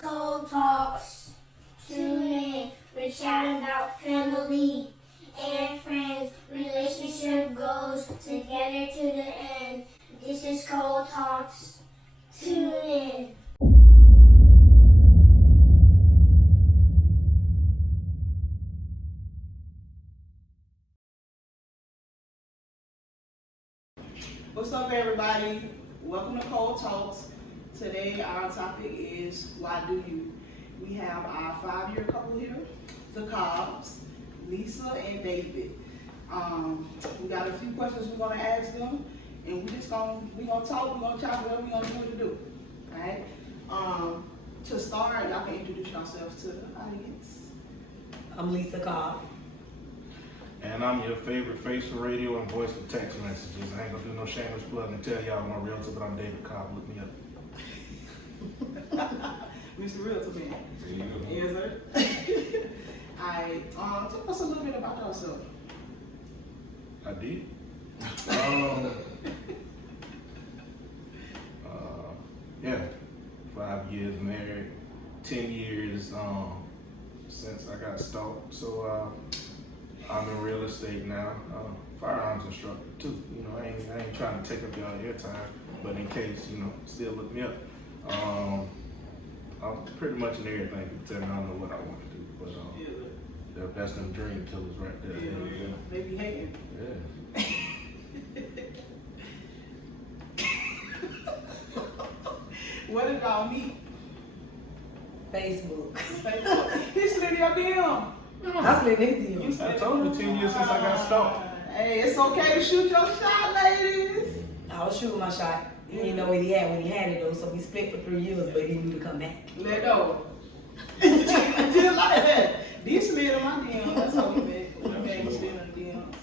Cold Talks. Tune in. We're chatting about family and friends. Relationship goes together to the end. This is Cold Talks. Tune in. What's up, everybody? Welcome to Cold Talks. Today, our topic is why do you? We have our 5-year couple here, the Cobbs, Lisa and David. We got a few questions we're gonna ask them, and we gonna talk, we're gonna chat, whatever we're gonna do what to do. Alright? To start, y'all can introduce yourselves to the audience. I'm Lisa Cobb. And I'm your favorite face of radio and voice of text messages. I ain't gonna do no shameless plug and tell y'all I'm a realtor, but I'm David Cobb. Look me up. Mr. Realtor Man. Yes, sir. Alright, tell us a little bit about yourself. I did. Yeah, 5 years married, 10 years since I got stalked. So I'm in real estate now. Firearms instructor too. You know, I ain't trying to take up y'all airtime, but in case, you know, still look me up. I'm pretty much in everything. You tell me I don't know what I want to do, but that's them dream killers right there. Yeah. They be hating. Yeah. Where did y'all meet? Facebook. He slid your DM. I slid his I DM. told you 10 years since I got stalked. Hey, it's okay to shoot your shot, ladies. I was shooting my shot. He didn't know what he had when he had it though, so we split for 3 years, but he knew to come back. Let go. Just like that. This slid in my DM. That's how we met. We met and slid in the DMs.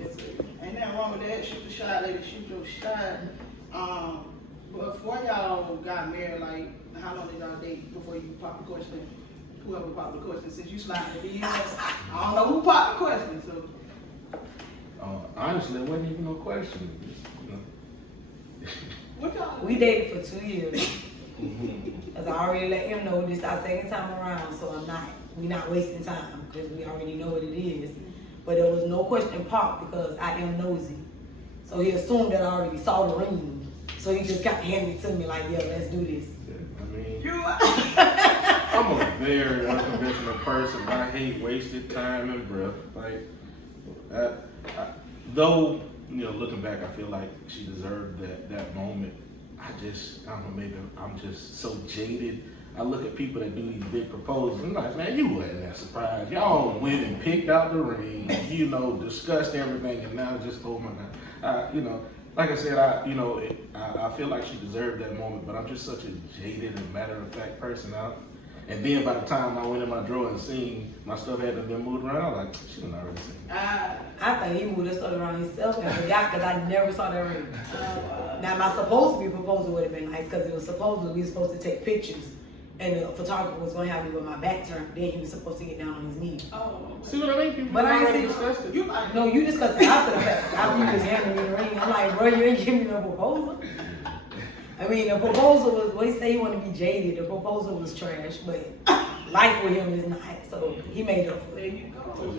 Yes, sir. Ain't nothing wrong with that. Shoot your shot, ladies. Shoot your shot. But before y'all got married, like, how long did y'all date before you popped the question? Whoever popped the question, since you slide in the DMs, I don't know who popped the question. So, Honestly, it wasn't even no question. You know. what y'all? We dated for 2 years. Cause I already let him know this our second time around, so we not wasting time because we already know what it is. But there was no question popped because I am nosy. So he assumed that I already saw the ring. So he just got handed it to me like, yeah, let's do this. Yeah, I mean, You I'm a very unconventional person. I hate wasted time and breath. Like, though, you know, looking back, I feel like she deserved that moment. I don't know, maybe I'm just so jaded. I look at people that do these big proposals, I'm like, man, you wasn't that surprised. Y'all went and picked out the ring, you know, discussed everything, and now just, oh my God. You know, like I said, I feel like she deserved that moment, but I'm just such a jaded and matter-of-fact person out. And then by the time I went in my drawer and seen my stuff had been moved around, I was like, she done already seen it. I think he moved that stuff around himself and forgot because I never saw that ring. Now my supposed to be proposal would have been nice because it was we were supposed to take pictures and the photographer was going to have me with my back turned. Then he was supposed to get down on his knees. Oh. See what I mean? People But I ain't already seen discussed it. No, you discussed it after the fact. After you just handed me the ring, I'm like, bro, you ain't giving me no proposal. I mean, the proposal was, well, he said he wanted to be jaded. The proposal was trash, but life with him is not. So he made up for There it. you go.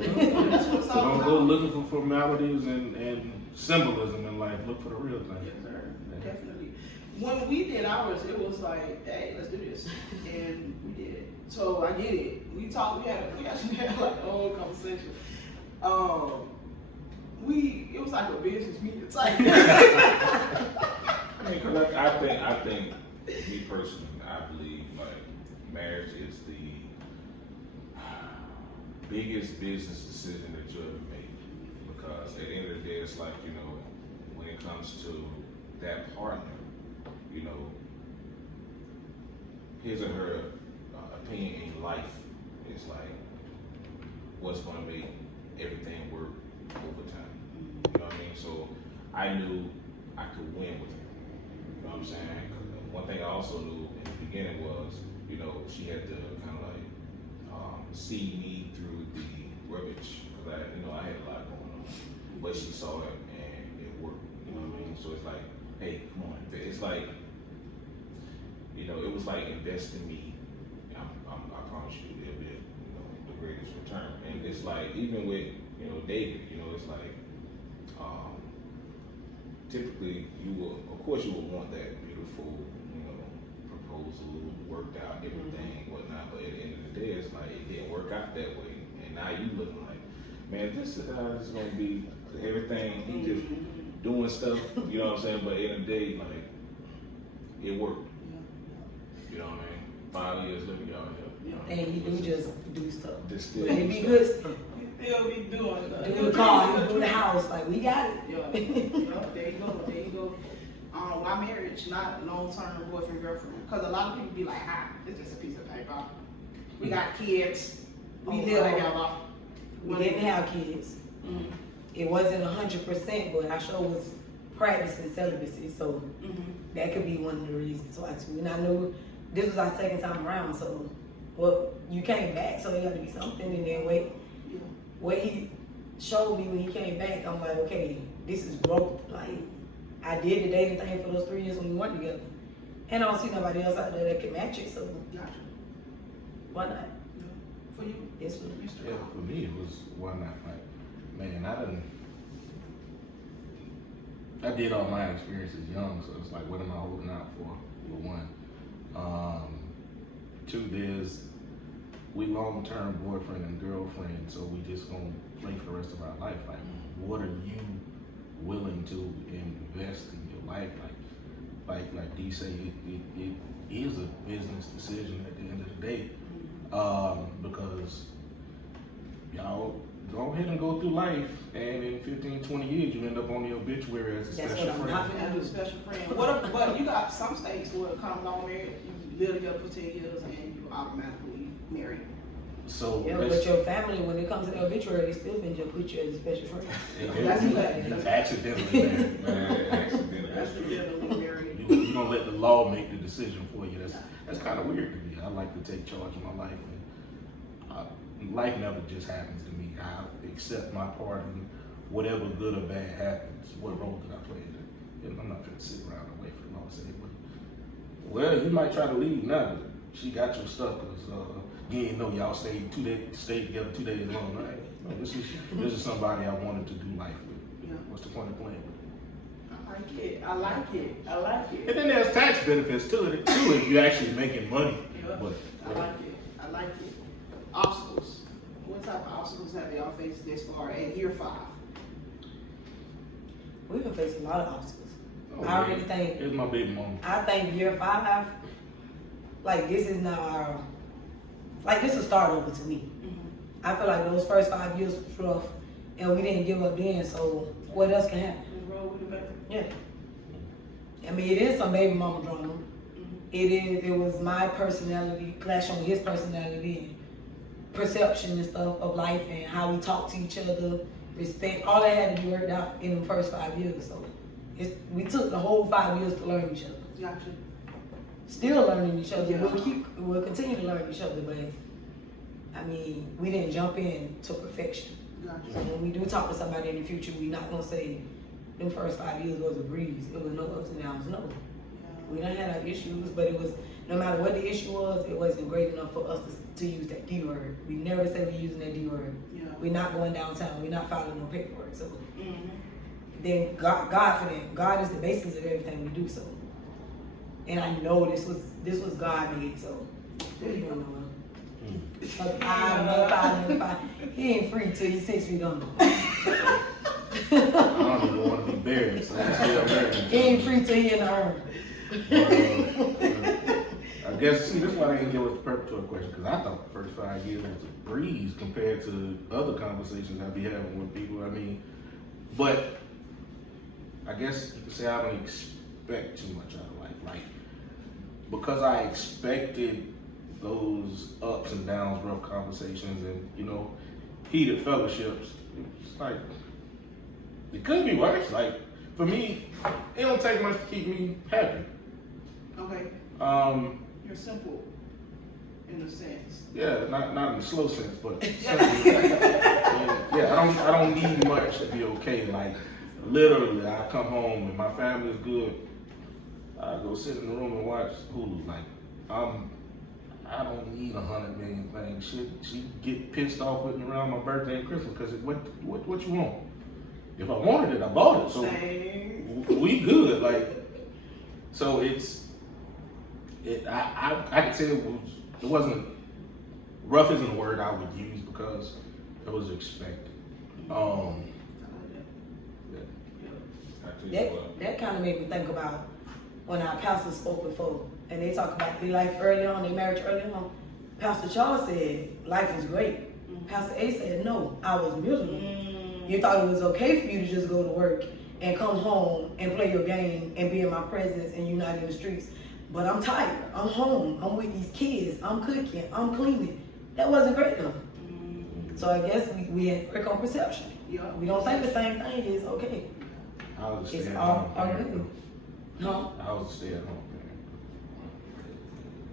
That's what it's So all don't about. go looking for formalities and symbolism in life. Look for the real thing. Yes, sir. Definitely. When we did ours, it was like, hey, let's do this. And we did it. So I get it. We talked, we actually had like a whole conversation. It was like a business meeting type. I think, me personally, I believe like marriage is the biggest business decision that you ever make. Because at the end of the day, it's like, you know, when it comes to that partner, you know, his or her opinion in life is like what's going to make everything work over time. You know what I mean? So I knew I could win with her. You know what I'm saying? 'Cause one thing I also knew in the beginning was, you know, she had to kind of like see me through the rubbish because I had a lot going on. But she saw it and it worked. You know what I mean? So it's like, hey, come on. It's like, you know, it was like invest in me promise you it'll be, the greatest return. And it's like, even with, David, it's like, typically you will, of course you will want that beautiful, proposal, worked out, everything, whatnot, but at the end of the day, it's like, it didn't work out that way. And now you looking like, man, this is gonna be everything, he just doing stuff, you know what I'm saying? But at the end of the day, like, it worked. You know what I mean? 5 years later, y'all And you do just do stuff. Just still It do be stuff. good stuff. They'll be doing that. Do the car, do the house, like we got it. Yeah, there you go, there you go. Why marriage, not long-term boyfriend, girlfriend? Because a lot of people be like, it's just a piece of paper. We got kids, we live together. We didn't have kids. It wasn't 100%, but I sure was practicing celibacy, so that could be one of the reasons why too. And I knew this was our second time around, so you came back, so it got to be something. And then what he showed me when he came back, I'm like, okay, this is growth. Like, I did the dating thing for those 3 years when we weren't together, and I don't see nobody else out there that can match it. So why not? For you, Yes, for me. Yeah, for me it was why not? Like, man, I did all my experiences young, so it's like, what am I holding out for one. Two, we long-term boyfriend and girlfriend, so we just gonna play for the rest of our life. Like, what are you willing to invest in your life? Like D say, it is a business decision at the end of the day, because y'all go ahead and go through life, and in 15, 20 years, you end up on the obituary as a special friend. as a special friend. But you got some states where common law marriage, you live together for 10 years and you automatically marry. So Yeah, but your family, when it comes to the obituary, they still been just put you as a special friend. It's accidentally married, man. Accidentally married. You're gonna let the law make the decision for you. That's kind of weird to me. I like to take charge of my life, and life never just happens to me. I accept my part in whatever good or bad happens. What role did I play in it? I'm not gonna sit around and wait for the law to say, well, you might try to leave now, but she got your stuff because you didn't know y'all stayed together 2 days long, right? No, this is somebody I wanted to do life with. Yeah. What's the point of playing with? I like it. And then there's tax benefits to it too if you're actually making money. Yeah. But I like it. Obstacles. What type of obstacles have y'all faced this far at year 5? We've been facing a lot of obstacles. oh, I already think. Here's my baby mama. I think year 5, like this is not our, like this will start over to me. I feel like those first 5 years was rough, and we didn't give up then. So what else can happen? Roll with the baby. Yeah. I mean, it is some baby mama drama. It was my personality clash on his personality, and perception and stuff of life, and how we talk to each other, respect. All that had to be worked out in the first 5 years. So we took the whole 5 years to learn each other. Gotcha. Still learning each other. Yeah. We'll continue to learn each other, but I mean, we didn't jump in to perfection. Gotcha. So when we do talk to somebody in the future, we're not gonna say them first 5 years was a breeze. It was no ups and downs. No, we done had our issues, but it was no matter what the issue was, it wasn't great enough for us to use that D word. We never say we're using that D word. Yeah. We're not going downtown. We're not filing no paperwork. So then God for that. God is the basis of everything we do. So, and I know this was God made. So there you go. Another 5. He ain't free till he's 6 feet under. I don't even want to be buried, so I'm still married. He ain't free till he in the urn. I guess, see, this is why I didn't give us the preparatory question, because I thought the first 5 years was a breeze compared to other conversations I be having with people. I mean, but I guess you could say I don't expect too much out of life. Like, because I expected those ups and downs, rough conversations, and, heated fellowships, it's like, it could be worse. Like, for me, it don't take much to keep me happy. Okay. You're simple in a sense. Yeah, not in the slow sense, but simple. Yeah, I don't need much to be okay. Like, literally, I come home and my family is good. I go sit in the room and watch Hulu. Like, I don't need 100 million things. She get pissed off with me around my birthday and Christmas because what you want? If I wanted it, I bought it. So we good. Like, so I could tell it wasn't rough isn't a word I would use because it was expected. That kind of made me think about when our pastors spoke before, and they talk about their life early on, their marriage early on. Pastor Charles said, life is great. Pastor A said, no, I was miserable. You thought it was okay for you to just go to work and come home and play your game and be in my presence and you're not in the streets. But I'm tired. I'm home. I'm with these kids. I'm cooking. I'm cleaning. That wasn't great though. So I guess we had to work on perception. Yeah. We don't think the same thing is okay. I was a It's stay-at-home all parent. good. Huh? I was a stay-at-home parent.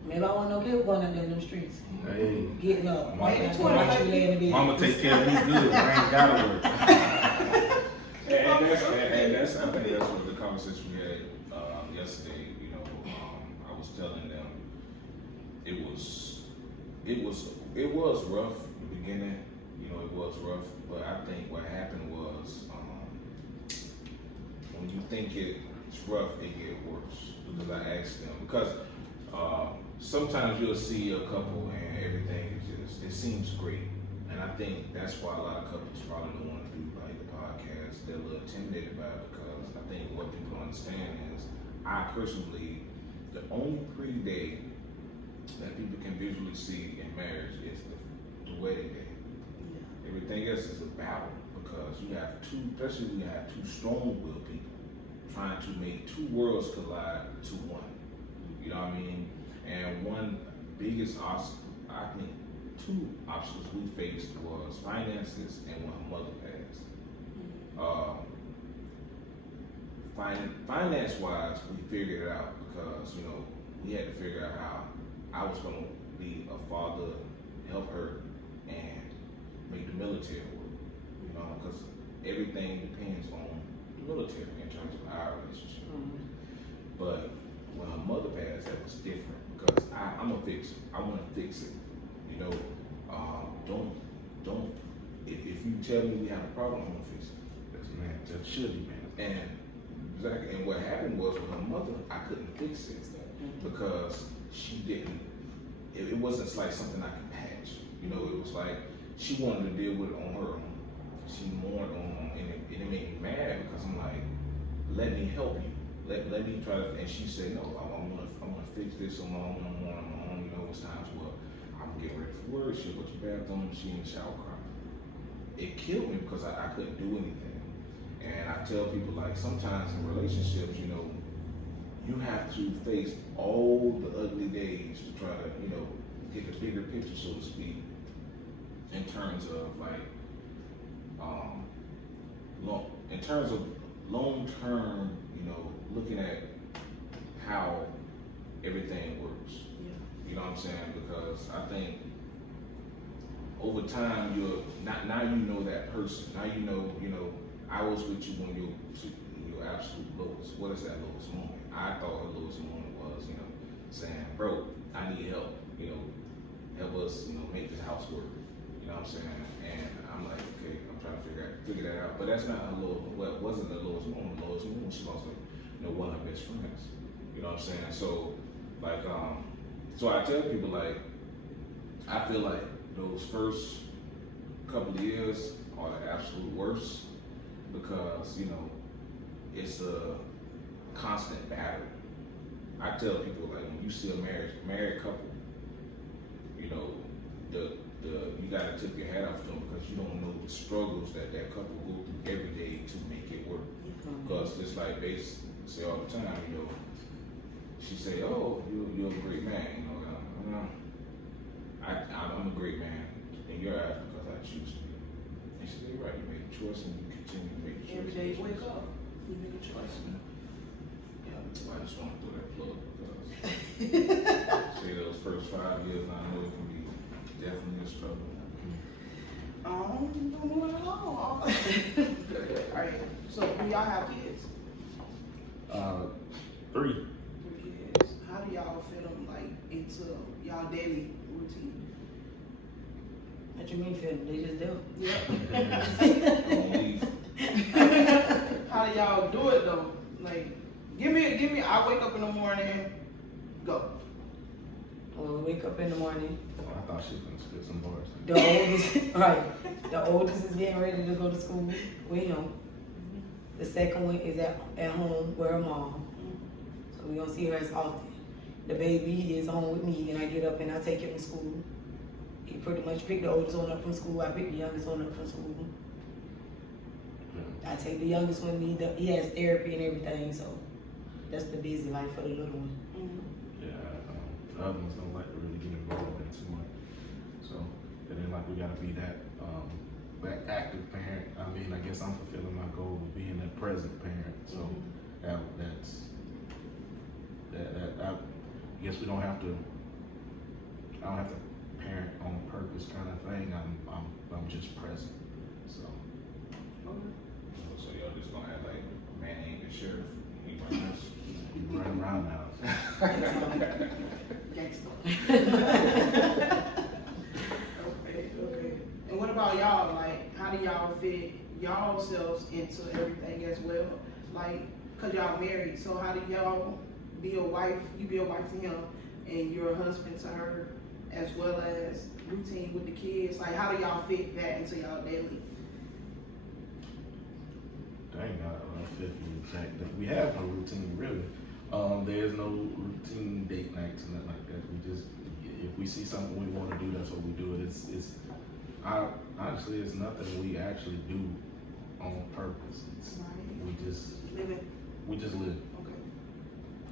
Maybe I wasn't okay with going out there in them streets. Hey, Getting up. Mama, Watch you lay in the bed. Mama take care of me good. I ain't gotta work. And that's I think that's what the conversation we had yesterday. You know, I was telling them it was rough in the beginning. You know, it was rough, but I think what happened was when you think it's rough, it gets worse. Because I asked them because sometimes you'll see a couple and everything is it seems great, and I think that's why a lot of couples probably don't want to do like the podcast. They're a little intimidated by it because I think what people don't understand is I personally the only pretty day that people can visually see in marriage is the wedding day. Everything else is a battle because you have especially when you have two strong-willed people trying to make two worlds collide to one. You know what I mean? And one biggest obstacle, I think two obstacles we faced was finances and when her mother passed. Finance-wise, we figured it out because, you know, we had to figure out how I was going to be a father, help her, and make the military work. You know, because everything depends on the military in terms of our relationship. But when her mother passed, that was different because I'm a fixer. I want to fix it. You know, don't. If you tell me we have a problem, I'm gonna fix it. That's man. That should be man. And exactly. And what happened was with her mother, I couldn't fix it because she didn't. It wasn't like something I could patch. You know, it was like she wanted to deal with it on her own. She mourned on, and it made me mad because I'm like, let me help you. Let me try to. And she said, no, I'm gonna fix this on my own. I'm on my own. You know, it's times where I'm gonna get ready for work. She'll go to the bathroom. She in the shower crying. It killed me because I couldn't do anything. And I tell people like sometimes in relationships, you know, you have to face all the ugly days to try to, you know, get the bigger picture, so to speak, in terms of like, long term, you know, looking at how everything works. Yeah. You know what I'm saying? Because I think over time now you know that person. Now you know, I was with you when your absolute lowest. What is that lowest moment? I thought the lowest moment was, you know, saying, bro, I need help, you know, help us, you know, make this house work. You know what I'm saying? And I'm like, okay, I'm trying to figure that out. But that's not a low, well, it wasn't the lowest moment. The lowest moment, she lost, like, you know, one of her best friends. You know what I'm saying? So, like, so I tell people, like, I feel like those first couple of years are the absolute worst because, you know, it's a constant battle. I tell people, like, when you see a married couple, you know, you gotta take your hat off to them because you don't know the struggles that couple go through every day to make it work. Because just like they say all the time, you know, she say, "Oh, you're a great man," you know. I'm a great man in your eyes because I choose to be. And she said, "You're right. You make a choice and you continue to make a choice." Every day you wake up, you make a choice. Yeah, I just want to throw that plug because say those first 5 years, I know it can be definitely a struggle. All right. So do y'all have kids? 3. 3 kids. How do y'all fit them like into y'all daily routine? What you mean, Phil? They just do. Don't leave. How do y'all do it though? Like, give me. I wake up in the morning, go. Well, we wake up in the morning. Oh, I thought she was gonna spit some bars. The oldest, right? The oldest is getting ready to go to school with him. The second one is at home with her mom. So we don't see her as often. The baby is home with me, and I get up and I take him to school. He pretty much picked the oldest one up from school. I pick the youngest one up from school. I take the youngest one. He has therapy and everything, so that's the busy life for the little one. Yeah, the other ones don't like to really get involved in too much. So it ain't like we gotta be that active parent. I mean, I guess I'm fulfilling my goal of being a present parent. So I guess we don't have to. I don't have to parent on purpose, kind of thing. I'm just present. So. So y'all just gonna act like man ain't the sheriff. He Running around the house. Gangsta. Okay. And what about y'all? Like, how do y'all fit y'all selves into everything as well? Like, cause y'all married, so how do y'all be a wife? You be a wife to him, and you're a husband to her, as well as routine with the kids. Like, how do y'all fit that into y'all daily? Dang, I 50 exact. We have no routine really. There's no routine date nights and nothing like that. We just, if we see something we want to do, that's what we do. Honestly, it's nothing we actually do on purpose. We just live. Okay.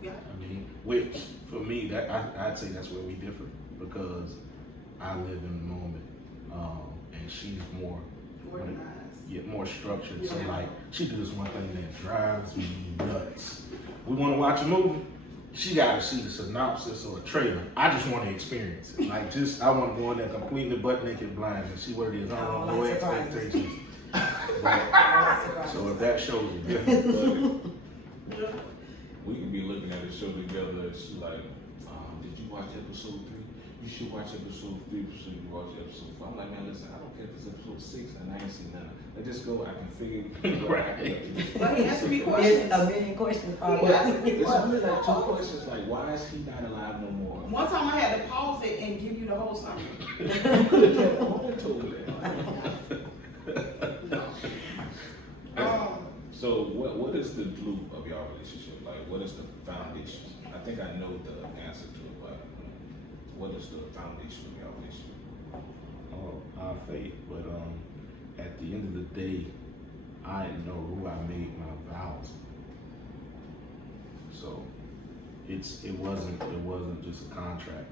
Yeah. I mean, which for me, that I'd say that's where we differ, because I live in the moment, and she's more Organized. More structured. Yeah. So like, she does one thing that drives me nuts. We want to watch a movie. She got to see the synopsis or a trailer. I just want to experience it. Like, I want to go in there completely butt naked, blind, and see what it is. I don't want no expectations. So if that shows you different, we could be looking at a show together. She's like, did you watch episode 3? You should watch episode 3 so you watch episode 4. I'm like, man, listen, I don't care if it's episode 6 and I ain't seen none. Let's just go. I can figure it Right. But he has to be questions. It's a million questions. It's only like 2 questions. Like, why is he not alive no more? One time I had to pause it and give you the whole summary. You could have kept on told that. So what is the glue of your relationship? Like, what is the foundation? I think I know the answer to it, but what is the foundation of your relationship? our faith, but at the end of the day, I didn't know who I made my vows. So it wasn't just a contract.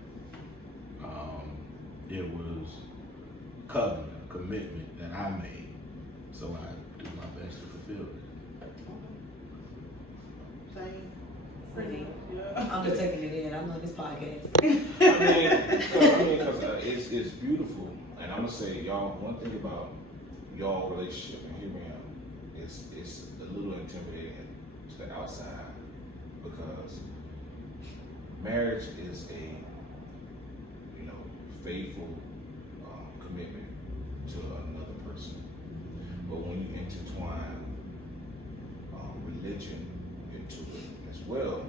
It was a covenant, a commitment that I made. So I do my best to fulfill it. Same. I'm just taking it in. I'm on this podcast. Because it's beautiful, and I'm gonna say, y'all, one thing about y'all relationship, and hear me out, it's a little intimidating to the outside, because marriage is a faithful commitment to another person. But when you intertwine religion into it as well,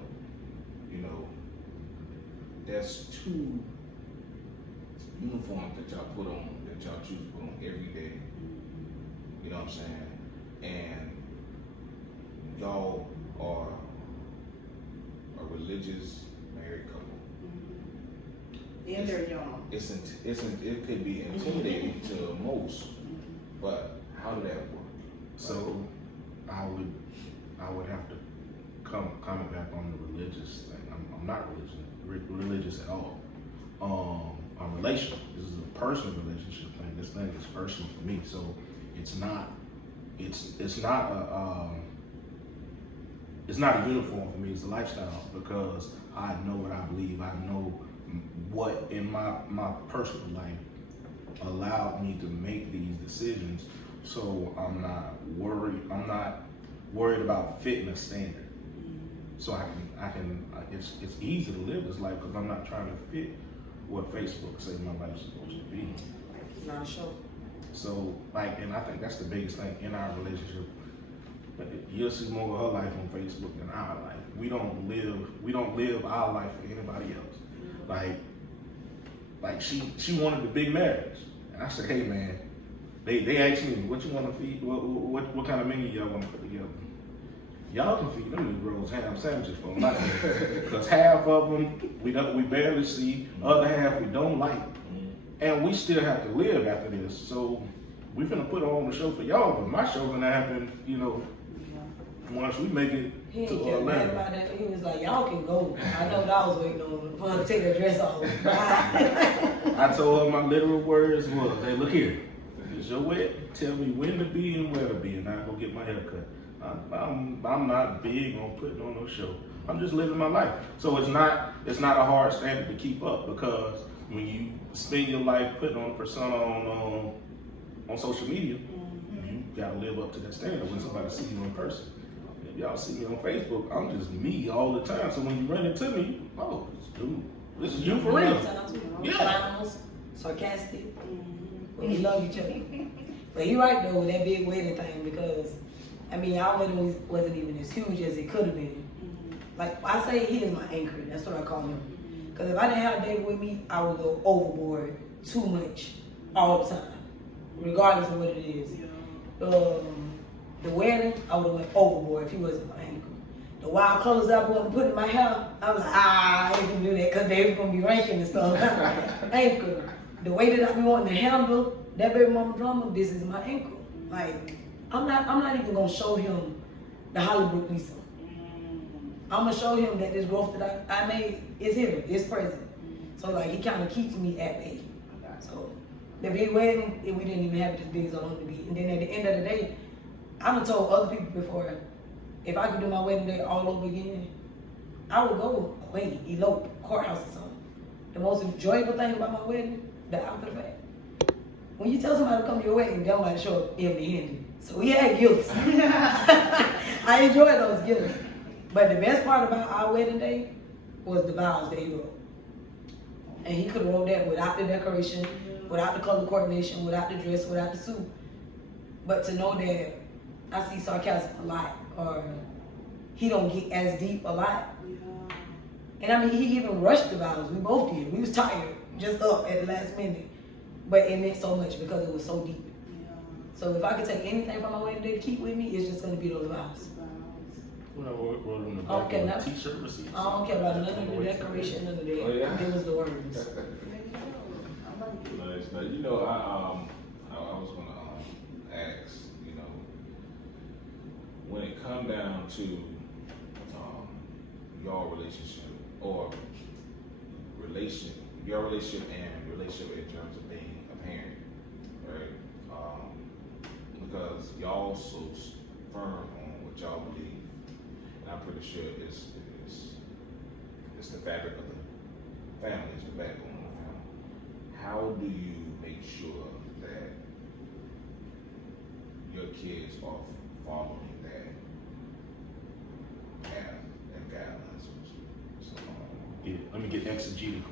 that's two uniforms that y'all choose to put on every day. You know what I'm saying? And y'all are a religious married couple. And they're young. It could be intimidating to most, but how did that work? So I would have to comment back on the religious thing. I'm not religious at all. I'm relational. This is a personal relationship thing. This thing is personal for me. So it's not a uniform for me. It's a lifestyle, because I know what I believe. I know what in my personal life allowed me to make these decisions. So I'm not worried about fitting a standard. So I can it's easy to live this life, because I'm not trying to fit what Facebook say my life's supposed to be. It's not a show. So, like, and I think that's the biggest thing in our relationship. You'll see more of her life on Facebook than our life. We don't live our life for anybody else. Like she wanted the big marriage. And I said, hey man, they asked me, what you want to feed? What kind of menu y'all want to put together? Y'all can feed them Negroes ham sandwiches for life. Because half of them we barely see, other half we don't like. And we still have to live after this. So we finna put on the show for y'all, but my show gonna happen, once we make it He ain't to care mad Orlando. about that. He was like, y'all can go. I know that I was waiting on for her to take her dress off. I told her my literal words was, hey, look here, it's your wedding. Tell me when to be and where to be, and I'll go get my hair cut. I'm not big on putting on no show. I'm just living my life. So it's not a hard standard to keep up, because when you spend your life putting on a persona on social media, you gotta live up to that standard when somebody sees you in person. If y'all see me on Facebook, I'm just me all the time. So when you run into me, oh, dude, this is you for real. Yeah. Clowns, sarcastic. We love each other. But you're right though with that big wedding thing, because I mean our wedding wasn't even as huge as it could have been. Like I say, he is my anchor. That's what I call him. Because if I didn't have David with me, I would go overboard too much all the time, regardless of what it is. The wedding, I would have went overboard if he wasn't my anchor. The wild colors I wasn't putting in my hair, I was like, I ain't gonna do that because David's gonna be ranking and stuff. Anchor. The way that I be wanting to handle that baby mama drama, this is my anchor. Like, I'm not even gonna show him the Hollywood Lisa. I'm gonna show him that this growth that I made is here, it's present. So like he kind of keeps me at bay. So the big wedding, we didn't even have it as big as I wanted to be. And then at the end of the day, I done told other people before, if I could do my wedding day all over again, I would go away, elope, courthouse or something. The most enjoyable thing about my wedding, the after the fact. When you tell somebody to come to your wedding, they don't like to show up empty-handed. So we had gifts. I enjoyed those gifts. But the best part about our wedding day was the vows that he wrote. And he could have wrote that without the decoration, without the color coordination, without the dress, without the suit. But to know that I see sarcasm a lot, or he don't get as deep a lot. And I mean, he even rushed the vows. We both did. We was tired, just up at the last minute. But it meant so much because it was so deep. So if I could take anything from my wedding day to keep with me, it's just going to be those vows. Well, I wrote them in the back Okay, of now, a t-shirt receipt. I don't care about none of the decoration, none of that. Oh, yeah? It was the words. Nice. Now, I was gonna ask, when it come down to your relationship your relationship and relationship in terms of being a parent, right? Because y'all so firm on what y'all believe, and I'm pretty sure it's the fabric of the family, it's the backbone of the family. How do you make sure that your kids are following that path and guidelines? So, Yeah, let me get exegetical.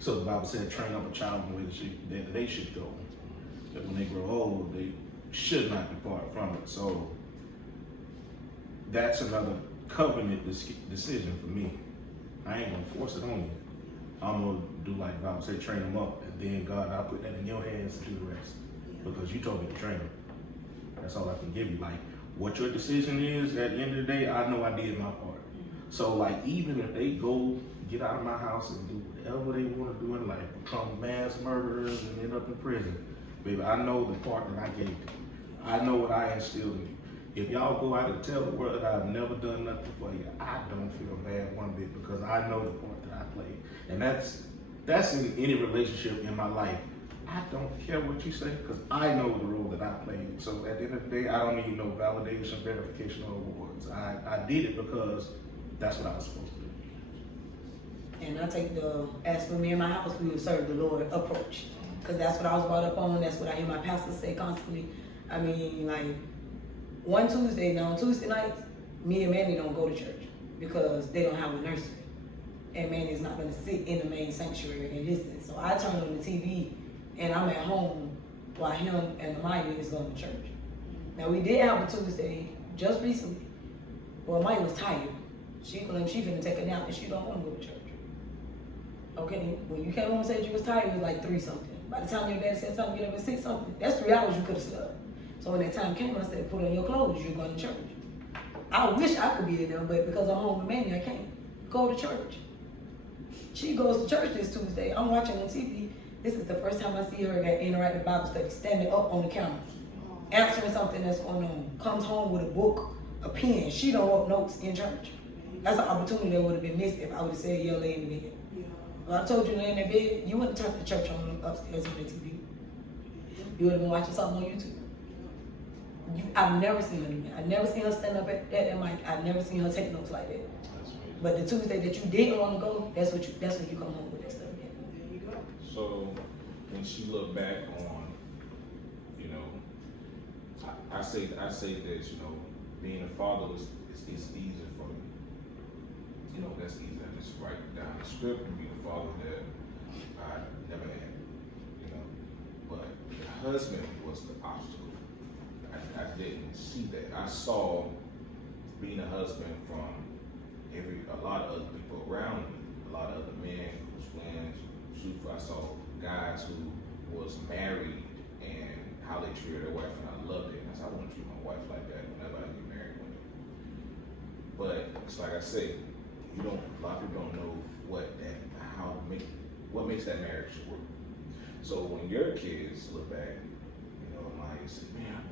So the Bible said, train up a child in the way that they should go. That when they grow old, they should not depart from it. So that's another covenant decision for me. I ain't gonna force it on you. I'm gonna do like the Bible said, train them up, and then God, I'll put that in your hands to do the rest. Because you told me to train them. That's all I can give you. Like, what your decision is at the end of the day, I know I did my part. So like, even if they go get out of my house and do whatever they want to do in life, become mass murderers and end up in prison, baby, I know the part that I gave you. I know what I instilled in you. If y'all go out and tell the world that I've never done nothing for you, I don't feel bad one bit, because I know the part that I played. And that's in any relationship in my life. I don't care what you say, because I know the role that I played. So at the end of the day, I don't need no validation, verification, or awards. I did it because that's what I was supposed to do. And I take as for me and my house, we will serve the Lord approach. Because that's what I was brought up on. That's what I hear my pastor say constantly. I mean, like, on Tuesday nights, me and Manny don't go to church. because they don't have a nursery. And man is not gonna sit in the main sanctuary and listen. So I turn on the TV and I'm at home while him and Maya is going to church. Now we did have a Tuesday just recently. Well, Maya was tired. She claimed she finna take a nap and she don't want to go to church. Okay, when you came home and said you was tired, it was like 3 something. By the time your daddy said something, get up at 6 something. That's 3 hours you could have slept. So when that time came, I said, put on your clothes, you're going to church. I wish I could be there, but because I'm home with Manny, I can't go to church. She goes to church this Tuesday. I'm watching on TV. This is the first time I see her at interactive Bible study, standing up on the counter, answering something that's going on. Comes home with a book, a pen. She don't wrote notes in church. That's an opportunity that would have been missed if I would have said, "Yo, lay in the bed." If I told you to lay in the bed, you wouldn't turn the church on upstairs on the TV. You would have been watching something on YouTube. I've never seen her do that. I've never seen her stand up at that mic. I've never seen her take notes like that. But the Tuesday that you didn't want to go, that's when you come home with that stuff again. There you go. So when she looked back on, you know, I say that, you know, being a father is easy for me. You know, that's easy. I just write down the script and be the father that I never had. You know, but the husband was the obstacle. I didn't see that. I saw being a husband from a lot of other people around me, a lot of other men whose friends, I saw guys who was married and how they treated their wife, and I loved it. And I said, I want to treat my wife like that whenever I get married one day. But it's like I say, a lot of people don't know what makes that marriage work. So when your kids look back, you know, Maya said, man,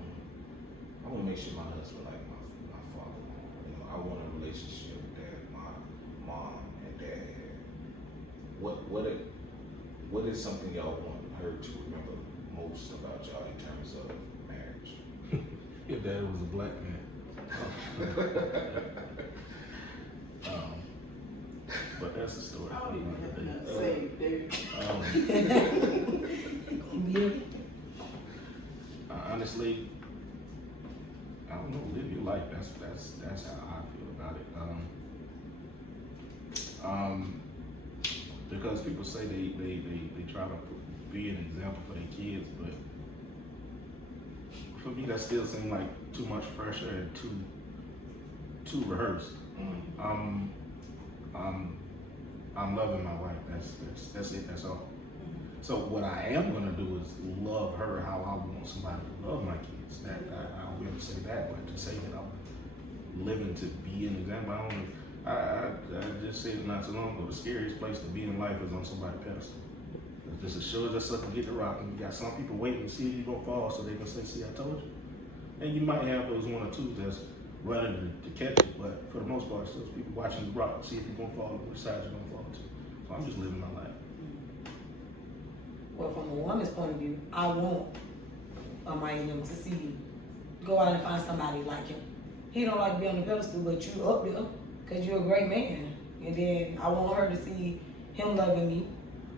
I want to make sure my husband like my father. You know, I want a relationship that my mom and dad had. What is something y'all want her to remember most about y'all in terms of marriage? Your dad was a black man. But that's the story. I don't even have to say, David. Honestly, I don't know. Live your life. That's how I feel about it. Because people say they try to be an example for their kids, but for me that still seems like too much pressure and too rehearsed. I'm loving my wife. That's it. That's all. So what I am gonna do is love her how I want somebody to love my kids. That I will say that, but to say that I'm living to be an example, I just said it not too long ago. The scariest place to be in life is on somebody's pedestal. It's just as sure as that sucker get the rock, and you got some people waiting to see if you're gonna fall, so they can say, "See, I told you." And you might have those 1 or 2 that's running to catch it, but for the most part, it's those people watching the rock, see if you're gonna fall, and which side you're gonna fall to. So I'm just living my life. Well, from a woman's point of view, I want Maya to see, go out and find somebody like him. He don't like to be on the pedestal, but you up there, because you're a great man. And then I want her to see him loving me.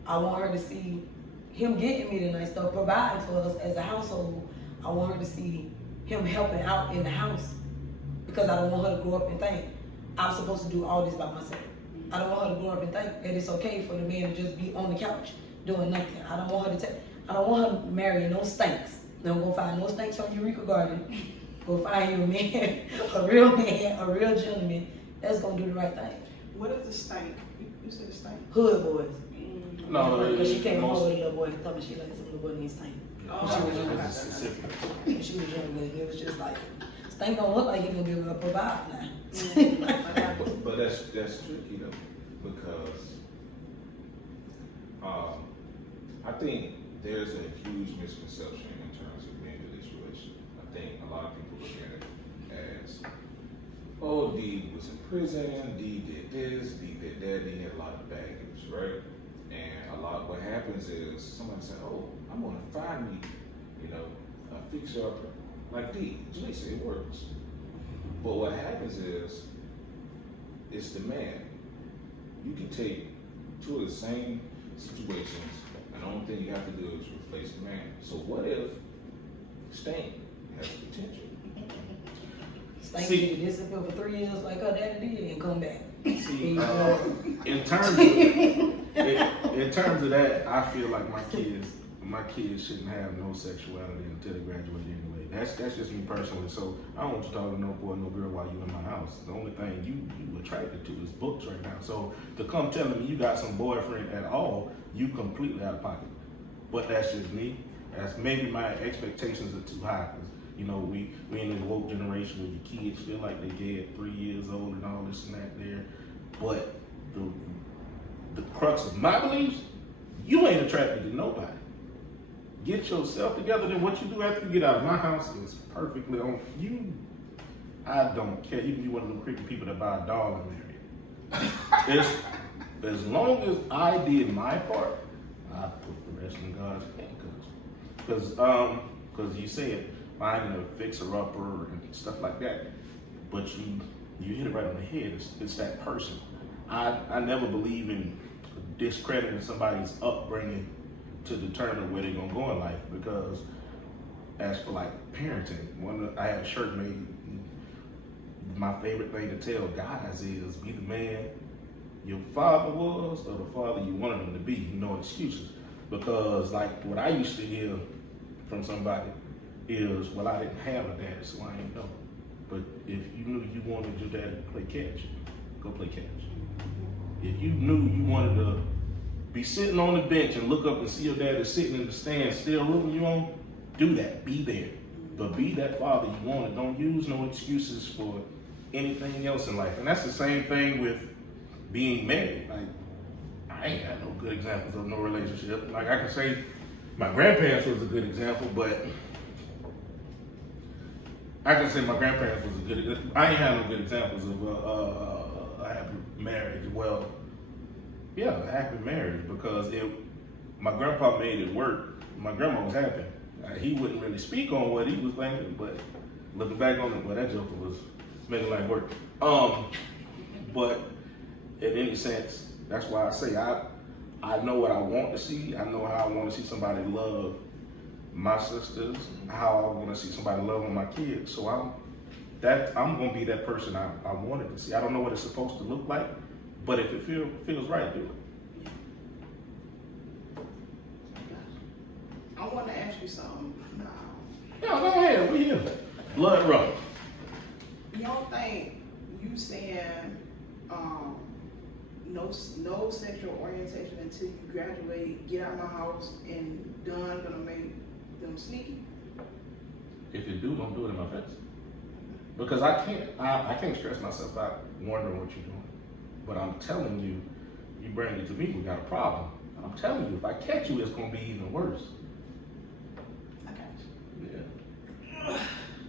I want her to see him getting me the nice stuff, providing for us as a household. I want her to see him helping out in the house, because I don't want her to grow up and think, I'm supposed to do all this by myself. I don't want her to grow up and think that it's okay for the man to just be on the couch doing nothing. I don't want her to marry no stanks. Don't go find no stanks from Eureka Garden. Go find you a man, a real gentleman that's gonna do the right thing. What is the stank? You said the stank? Hood boys. No, Because she came home with a little boy and told me she liked some little boy named Stank. Oh, She was younger. Specific. She was younger, and it was just like, Stank don't look like he's gonna be able to provide now. But that's tricky though, because I think there's a huge misconception in terms of being in this situation. I think a lot of people look at it as, oh, Dee was in prison, Dee did this, Dee did that, Dee had a lot of baggage, right? And what happens is somebody said, oh, I'm gonna find me, you know, a fixer-upper like Dee. Lisa, it works. But what happens is, it's the man. You can take 2 of the same situations, and the only thing you have to do is replace the man. So what if Stank has potential? Think See- you disappear for 3 years like her daddy did and come back. See, In in terms of that, I feel like my kids shouldn't have no sexuality until they graduate anyway. That's just me personally. So I don't want you talking to no boy, no girl while you in my house. The only thing you attracted to is books right now. So to come telling me you got some boyfriend at all, you completely out of pocket. But that's just me. That's maybe my expectations are too high. 'Cause, you know, we in this woke generation where your kids feel like they gay at 3 years old and all this and that there. But the crux of my beliefs, you ain't attracted to nobody. Get yourself together, then what you do after you get out of my house is perfectly on you. I don't care. You can be one of them creepy people that buy a doll and marry it. As long as I did my part, I put the rest in God's hand. Because you said finding a fixer-upper and stuff like that, but you hit it right on the head. It's that person. I never believe in discrediting somebody's upbringing to determine where they're gonna go in life, because as for like parenting, I had a shirt made. My favorite thing to tell guys is be the man your father was or the father you wanted him to be. No excuses. Because like what I used to hear from somebody is, well, I didn't have a daddy, so I ain't know. But if you knew you wanted your daddy to play catch, go play catch. If you knew you wanted to be sitting on the bench and look up and see your daddy sitting in the stands still rooting you on, do that. Be there. But be that father you wanted. Don't use no excuses for anything else in life. And that's the same thing with being married. Like, I ain't got no good examples of no relationship. Like, I can say my grandparents was a good example, but I can say my grandparents was a good. I ain't had no good examples of a happy marriage. Well, yeah, a happy marriage, because my grandpa made it work. My grandma was happy. He wouldn't really speak on what he was thinking, but looking back on it, well, that joker was making life work. But in any sense, that's why I say I know what I want to see. I know how I want to see somebody love my sisters, how I want to see somebody loving my kids. So I'm gonna be that person I wanted to see. I don't know what it's supposed to look like, but if it feels right, do it. I want to ask you something now. Yeah, go ahead. We here. Blood run. You don't think you saying no sexual orientation until you graduate, get out of my house, and done gonna make them sneaky? If you do, don't do it in my face. Because I can't stress myself out wondering what you're doing. But I'm telling you, you bring it to me, we got a problem. I'm telling you, if I catch you, it's gonna be even worse. I got you. Yeah.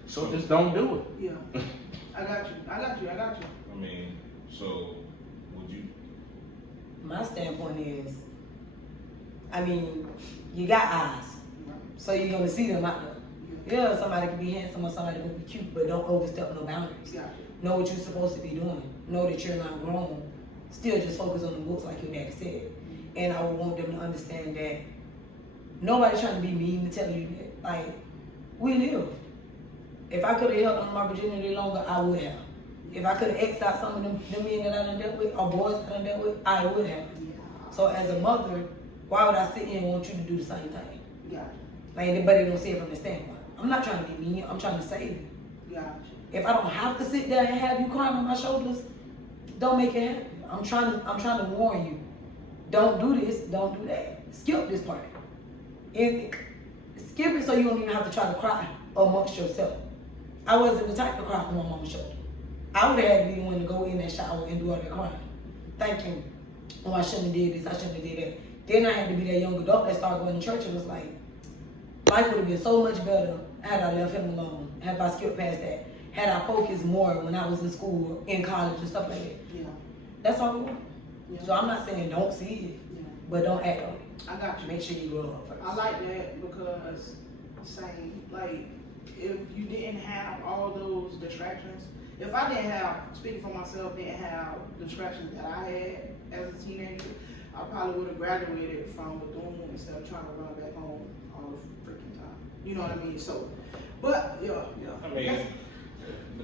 So just don't do it. Yeah. I got you. I mean, so would you? My standpoint is, I mean, you got eyes, so you're gonna see them out there. Yeah, somebody can be handsome or somebody can be cute, but don't overstep no boundaries. Yeah. Know what you're supposed to be doing. Know that you're not grown. Still just focus on the books like your daddy said. And I would want them to understand that nobody's trying to be mean to tell you that. Like, we live. If I could have held on my virginity longer, I would have. If I could have X'd out some of them men that I done dealt with, or boys that I done dealt with, I would have. So as a mother, why would I sit here and want you to do the same thing? Yeah. Like, anybody don't see it from the standpoint. I'm not trying to be mean, I'm trying to save you. Gotcha. If I don't have to sit there and have you crying on my shoulders, don't make it happen. I'm trying to warn you. Don't do this, don't do that. Skip this part. Skip it so you don't even have to try to cry amongst yourself. I wasn't the type to cry on my mama's shoulder. I would have had to be the one to go in that shower and do all that crying. Thinking, oh, I shouldn't have did this, I shouldn't have did that. Then I had to be that young adult that started going to church and was like, life would have been so much better had I left him alone, had I skipped past that, had I focused more when I was in school, in college and stuff like that. Yeah. That's all we want. Yeah. So I'm not saying don't see it, Yeah. but don't act on it. I got you. Make sure you grow up first. I like that because saying, like, if you didn't have all those distractions, if I didn't have, speaking for myself, didn't have distractions that I had as a teenager, I probably would have graduated from Bethune instead of trying to run back home all the freaking time. You know what I mean? So, but, yeah. I mean,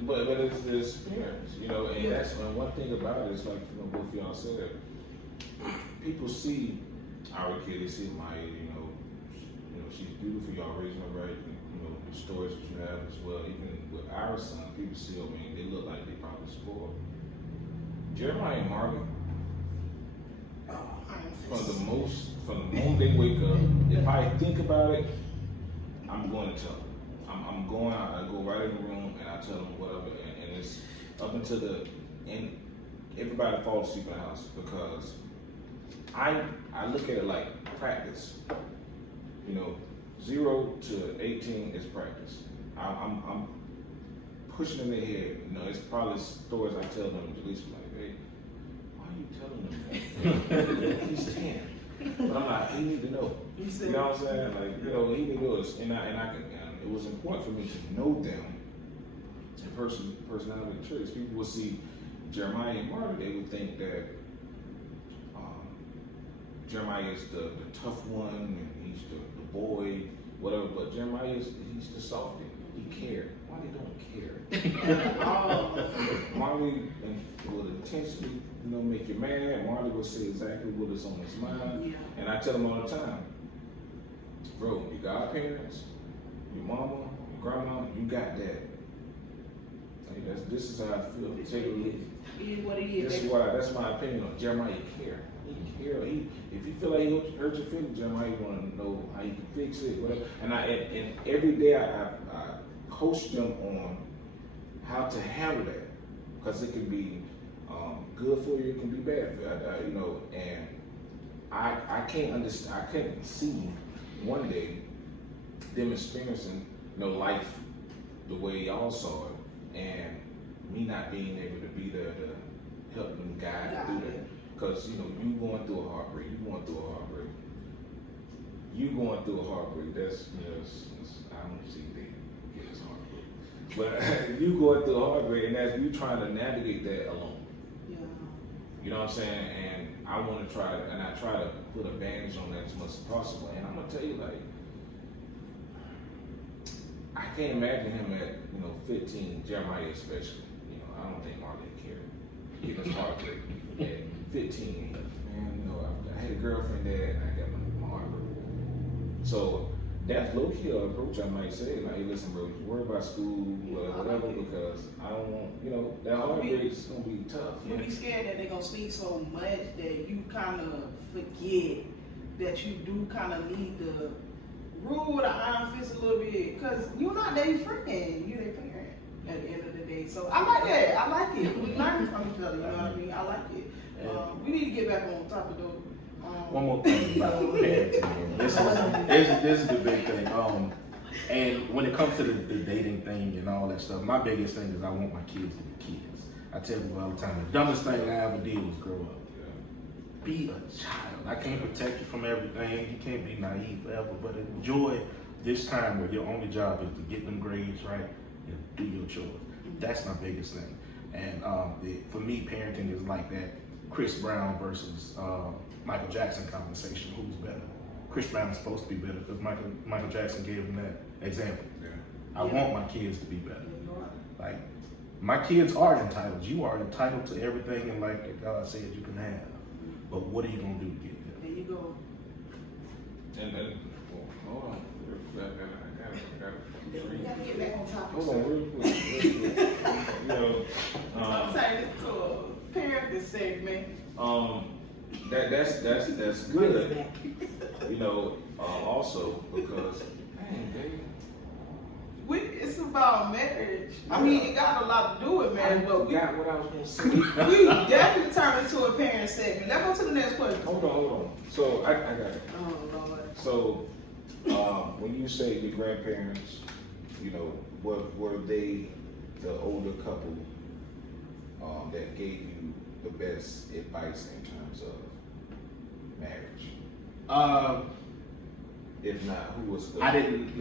But it's the experience, you know, and that's one thing about it is like, you know, both of y'all said, people see our kid, they see Maya, you know, she's beautiful, y'all raising her right, you know, the stories that you have as well. Even with our son, people see, I mean, they look like they probably spoiled. Jeremiah and Marvin, from the moment they wake up, if I think about it, I'm going to tell them. I go right in the room and I tell them whatever, and it's up until the end. Everybody falls asleep in the house because I look at it like practice. You know, 0 to 18 is practice. I'm pushing in their head. You know, it's probably stories I tell them. At least like, hey, why are you telling them that? He's 10. But I'm like, he need to know. You know what I'm saying? Like, you know, he need to know this. And it was important for me to know them and personality traits. People would see Jeremiah and Martin, they would think that Jeremiah is the tough one and he's the boy, whatever, but Jeremiah he's the softy. He cared. Marley don't care. Marley would intentionally, you know, make you mad. Marley will say exactly what is on his mind. Yeah. And I tell him all the time, bro, your godparents, your mama, your grandma, you got that. Like this is how I feel. Take a look. What he is. That's my opinion on Jeremiah. Care. He care. If you feel like he hurt your feelings, Jeremiah, you want to know how you can fix it, whatever. And every day I coach them on how to handle that, because it can be good for you, it can be bad for you. You know, and I can't understand. I couldn't see one day them experiencing, you know, life the way y'all saw it, and me not being able to be there to help them guide through that. Because, you know, you going through a heartbreak, that's, you know, I don't see they get this heartbreak. But you going through a heartbreak, and that's you trying to navigate that alone. Yeah. You know what I'm saying? And I want to try to put a bandage on that as much as possible. And I'm going to tell you, like, I can't imagine him at, you know, 15, Jeremiah especially. You know, I don't think Marley cared. He was heartbreak. At 15, man, you know, I had a girlfriend there and I got my heartbreak. So that's low key approach I might say, like, hey, listen, bro, worry about school, whatever, because I don't want, you know, that heartbreak is gonna be tough. You'll be scared that they're gonna speak so much that you kind of forget that you do kind of need to rule with an iron fist a little bit, because you're not their friend, you're their parent at the end of the day. So I like that. I like it. We learn from each other, you know what I mean? I like it. We need to get back on topic though. One more thing about parenting. This is the big thing. And when it comes to the dating thing and all that stuff, my biggest thing is I want my kids to be kids. I tell people all the time, the dumbest thing I ever did was grow up. Be a child. I can't protect you from everything. You can't be naive forever, but enjoy this time where your only job is to get them grades right and do your chores. That's my biggest thing. And for me, parenting is like that Chris Brown versus Michael Jackson conversation. Who's better? Chris Brown is supposed to be better because Michael Jackson gave him that example. Yeah. I want my kids to be better. Like, my kids are entitled. You are entitled to everything in life that God said you can have. But what are you going to do to get there? There you go. And hold on. I got it. We got to get back on topic. Hold on, real quick. You know, I'm saying this to a parenting segment. That's good. You know, also because, man, it's about marriage. I mean, it got a lot to do with marriage, but we got what I was going to say. We definitely turned into a parent segment. Let's go to the next question. Hold on. So I got it. Oh Lord. So when you say your grandparents, you know, were they the older couple that gave you the best advice in terms of marriage? If not, who was the... I didn't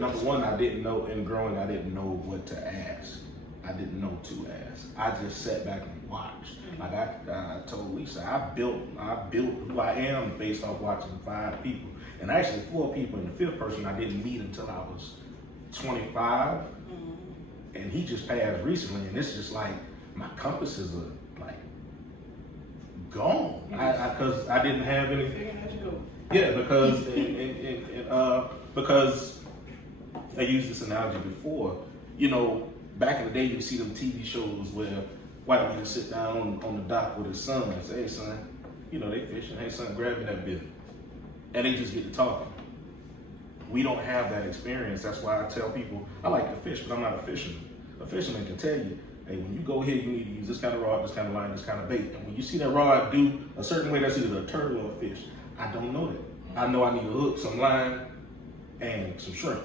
know, in growing, I didn't know what to ask. I didn't know to ask. I just sat back and watched. Like I told Lisa, I built who I am based off watching 5 people. And actually 4 people, and the 5th person I didn't meet until I was 25. and he just passed recently, and it's just like my compasses are like gone. Because I didn't have anything. Yeah, because I used this analogy before. You know, back in the day, you see them TV shows where white men sit down on the dock with his son and say, "Hey, son, you know they fishing. Hey, son, grab me that bill," and they just get to talking. We don't have that experience. That's why I tell people I like to fish, but I'm not a fisherman. A fisherman can tell you, hey, when you go here, you need to use this kind of rod, this kind of line, this kind of bait. And when you see that rod do a certain way, that's either a turtle or a fish. I don't know that. I know I need a hook, some line, and some shrimp.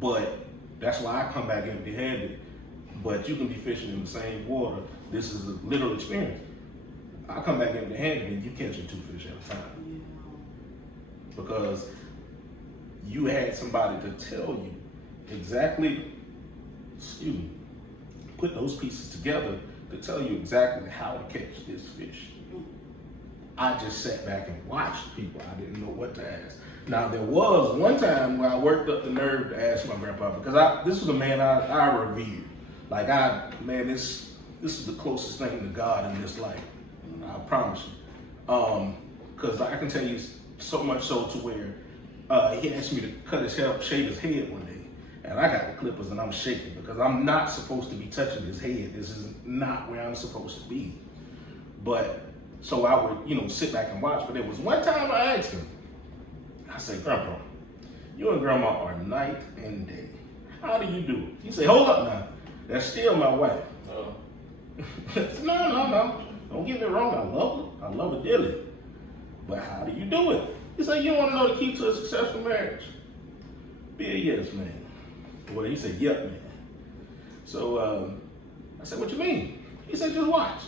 But that's why I come back empty-handed. But you can be fishing in the same water. This is a literal experience. I come back empty-handed and you catching 2 fish at a time. Because you had somebody to tell you exactly, put those pieces together to tell you exactly how to catch this fish. I just sat back and watched people. I didn't know what to ask. Now, there was one time where I worked up the nerve to ask my grandpa, because this was a man I revered. Like, this is the closest thing to God in this life. I promise you. Because I can tell you so much so to where he asked me to shave his head one day. And I got the clippers and I'm shaking because I'm not supposed to be touching his head. This is not where I'm supposed to be. But, so I would, sit back and watch. But there was one time I asked him, I said, "Grandpa, you and Grandma are night and day. How do you do it?" He said, "Hold up now. That's still my wife." Oh. No. Don't get me wrong. I love her. I love her dearly. But how do you do it? He said, "You want to know the key to a successful marriage? Be a yes man." Well, he said, "Yep, man." So I said, "What you mean?" He said, "Just watch."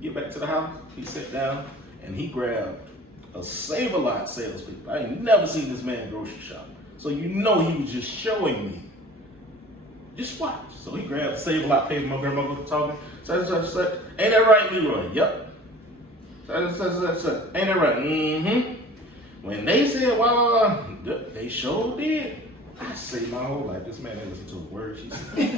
Get back to the house. He sat down and he grabbed a Save-A-Lot salespeople. I ain't never seen this man grocery shop. So he was just showing me. Just watch. So he grabbed a Save-A-Lot paper. My grandma was talking. Such. "Ain't that right, Leroy?" "Yep." Such. "Ain't that right?" "Mm-hmm." When they said, "Well, they sure did." I say my whole life, this man ain't listen to a word she said.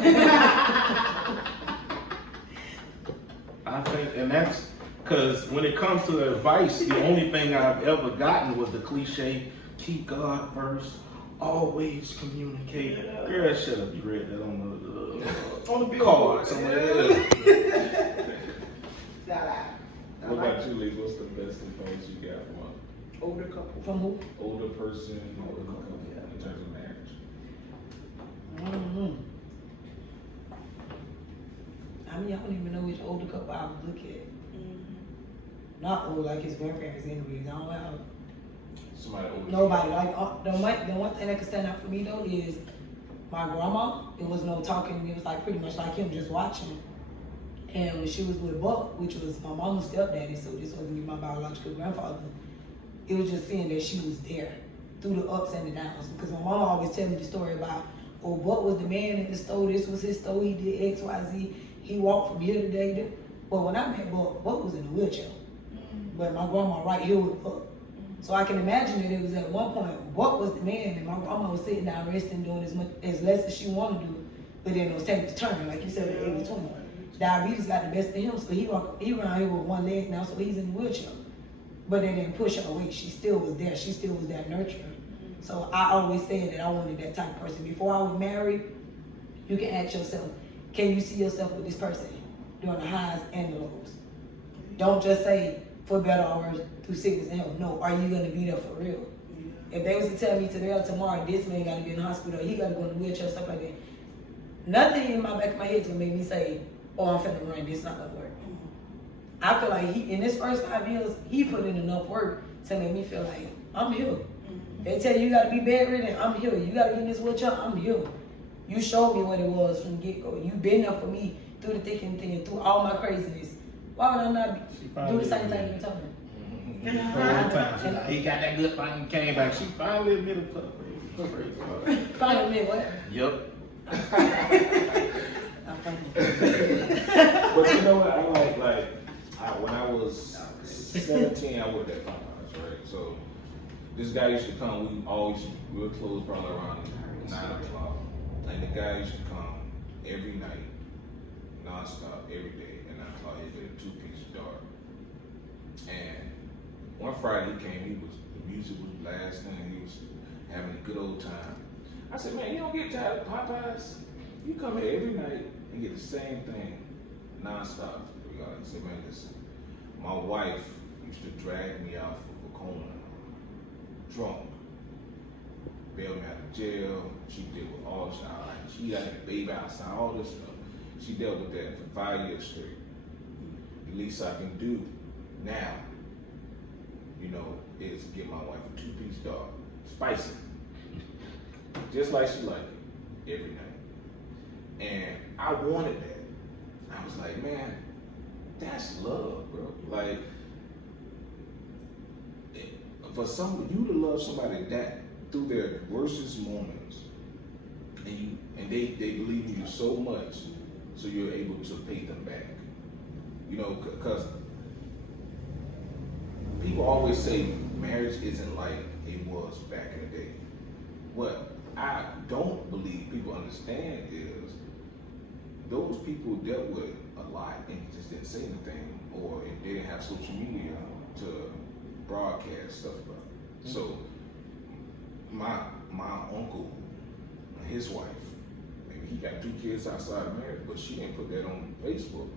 I think, and that's because when it comes to advice, the only thing I've ever gotten was the cliche, keep God first, always communicate. Girl, shut up, you read that on the card somewhere. Shout out. What about you, Lee? What's the best advice you got from an Older couple. From who? older person in terms of marriage? I mean, I don't even know which older couple I would look at. Not old like his grandparents anyways. I don't have Somebody older. nobody. Like the one thing that could stand out for me though is my grandma. It was no talking. It was like pretty much like him just watching. And when she was with Buck, which was my mama's stepdaddy, so this wasn't even my biological grandfather, it was just seeing that she was there through the ups and the downs. Because my mama always tell me the story about, oh, Buck was the man at the store, this was his store, he did X, Y, Z, he walked from here to there. But when I met Buck, Buck was in a wheelchair. But my grandma right here with Buck. So I can imagine that it was at one point, Buck was the man and my grandma was sitting down resting, doing as less as she wanted to do, but then it was taking the turn, like you said, at 80-20. Diabetes got the best of him, so he around here with one leg now, so he's in a wheelchair. But they didn't push her away. She still was there. She still was that nurturer. So I always said that I wanted that type of person. Before I was married, you can ask yourself, can you see yourself with this person during the highs and the lows? Don't just say for better or worse through sickness and health. No, are you going to be there for real? If they was to tell me today or tomorrow, this man got to be in the hospital, he got to go in the wheelchair, stuff like that, nothing in my back of my head is going to make me say, oh, I'm finna run, this not gonna work. I feel like in this first 5 years, he put in enough work to make me feel like, I'm here. They tell you gotta be bedridden, I'm here. You gotta be in this wheelchair, I'm here. You showed me what it was from the get-go. You been there for me through the thick and thin, through all my craziness. Why would I not do the same thing you told me? He got that good fight and came back. She finally admitted to her. Finally admit what? Yep. But you know what? I when I was 17, I worked at Popeyes, right? So this guy used to come. We were closed probably around 9 o'clock, And the guy used to come every night, non-stop, every day, and I thought he'd get a 2-piece dart. And one Friday he came, the music was blasting, and he was having a good old time. I said, man, you don't get tired of Popeyes? You come here every night and get the same thing, non-stop. He said, man, listen, my wife used to drag me out for a corner, drunk, bailed me out of jail. She dealt with all this. She got a baby outside, all this stuff. She dealt with that for 5 years straight. The least I can do now, is get my wife a 2-piece dog, spicy, just like she liked it, every night. And I wanted that. I was like, man, that's love, bro. Like, for you to love somebody that through their worstest moments, and they believe in you so much, so you're able to pay them back. Because people always say marriage isn't like it was back in the day. What I don't believe people understand is those people dealt with a lot and just didn't say anything, or if they didn't have social media to broadcast stuff about it. So my uncle, his wife, maybe he got 2 kids outside of marriage, but she didn't put that on Facebook,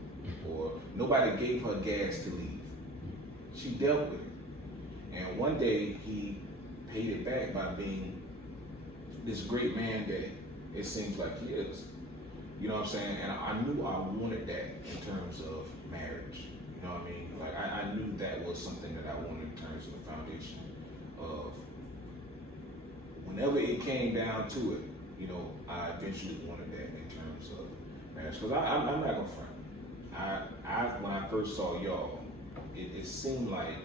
or nobody gave her gas to leave. She dealt with it. And one day he paid it back by being this great man that it seems like he is. You know what I'm saying? And I knew I wanted that in terms of marriage. You know what I mean? Like I knew that was something that I wanted in terms of the foundation of whenever it came down to it, I eventually wanted that in terms of marriage. Because I'm not gonna front. When I first saw y'all, it seemed like,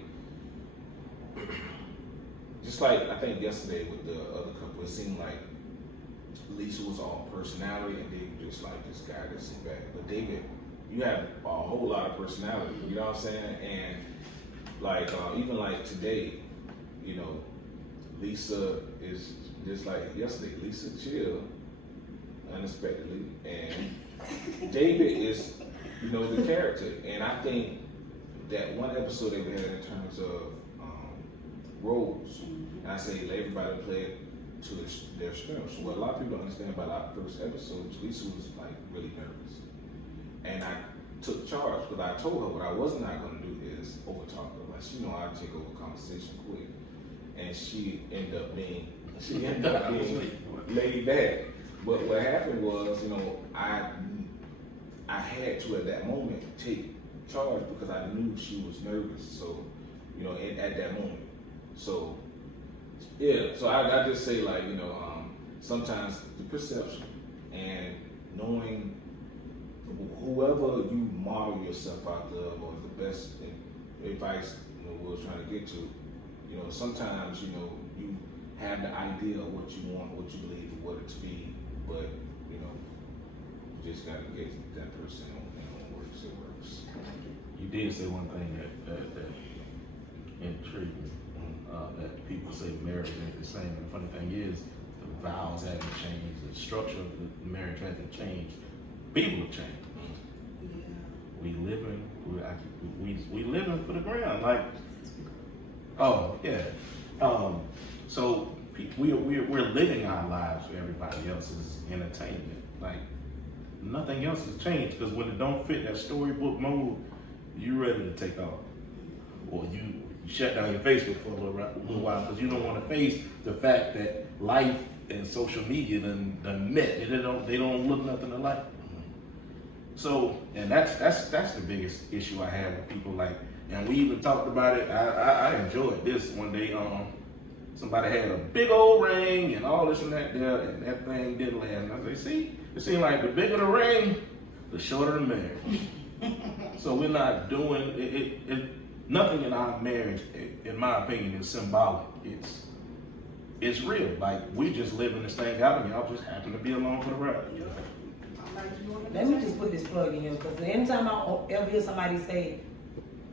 just like I think yesterday with the other couple, it seemed like Lisa was all personality and David just like this guy that sit back. But David, you have a whole lot of personality, you know what I'm saying? And like even like today, Lisa is just like yesterday. Lisa chill unexpectedly, and David is, the character. And I think that one episode that we had in terms of roles, and I say let everybody play it to their strengths. What a lot of people don't understand about our first episode, Lisa was like really nervous, and I took charge because I told her what I was not going to do is overtalk her. Like she I'd take over conversation quick, and she ended up being laid back. But what happened was, I had to at that moment take charge because I knew she was nervous. So, at that moment. So, yeah. So I just say like, sometimes the perception and knowing whoever you model yourself after or the best advice we was trying to get to, sometimes you have the idea of what you want, what you believe, what it to be, but you just gotta get that person on works. It works. You did say one thing that intrigued me. That people say marriage ain't the same. And the funny thing is, the vows haven't changed, the structure of the marriage hasn't changed. People have changed. We living for the ground. Like, oh yeah. So we're living our lives for everybody else's entertainment. Like nothing else has changed, because when it don't fit that storybook mode, you ready to take off, or you shut down your Facebook for a little while because you don't want to face the fact that life and social media done met. They don't look nothing alike. So, and that's the biggest issue I have with people. Like, and we even talked about it. I enjoyed this one day. Somebody had a big old ring and all this and that there, and that thing didn't last. And I say, see, it seems like the bigger the ring, the shorter the marriage. So we're not doing it. Nothing in our marriage, in my opinion, is symbolic. It's real. Like, we just living this thing out, and y'all just happen to be along for the ride. Let me just put this plug in here, because anytime I ever hear somebody say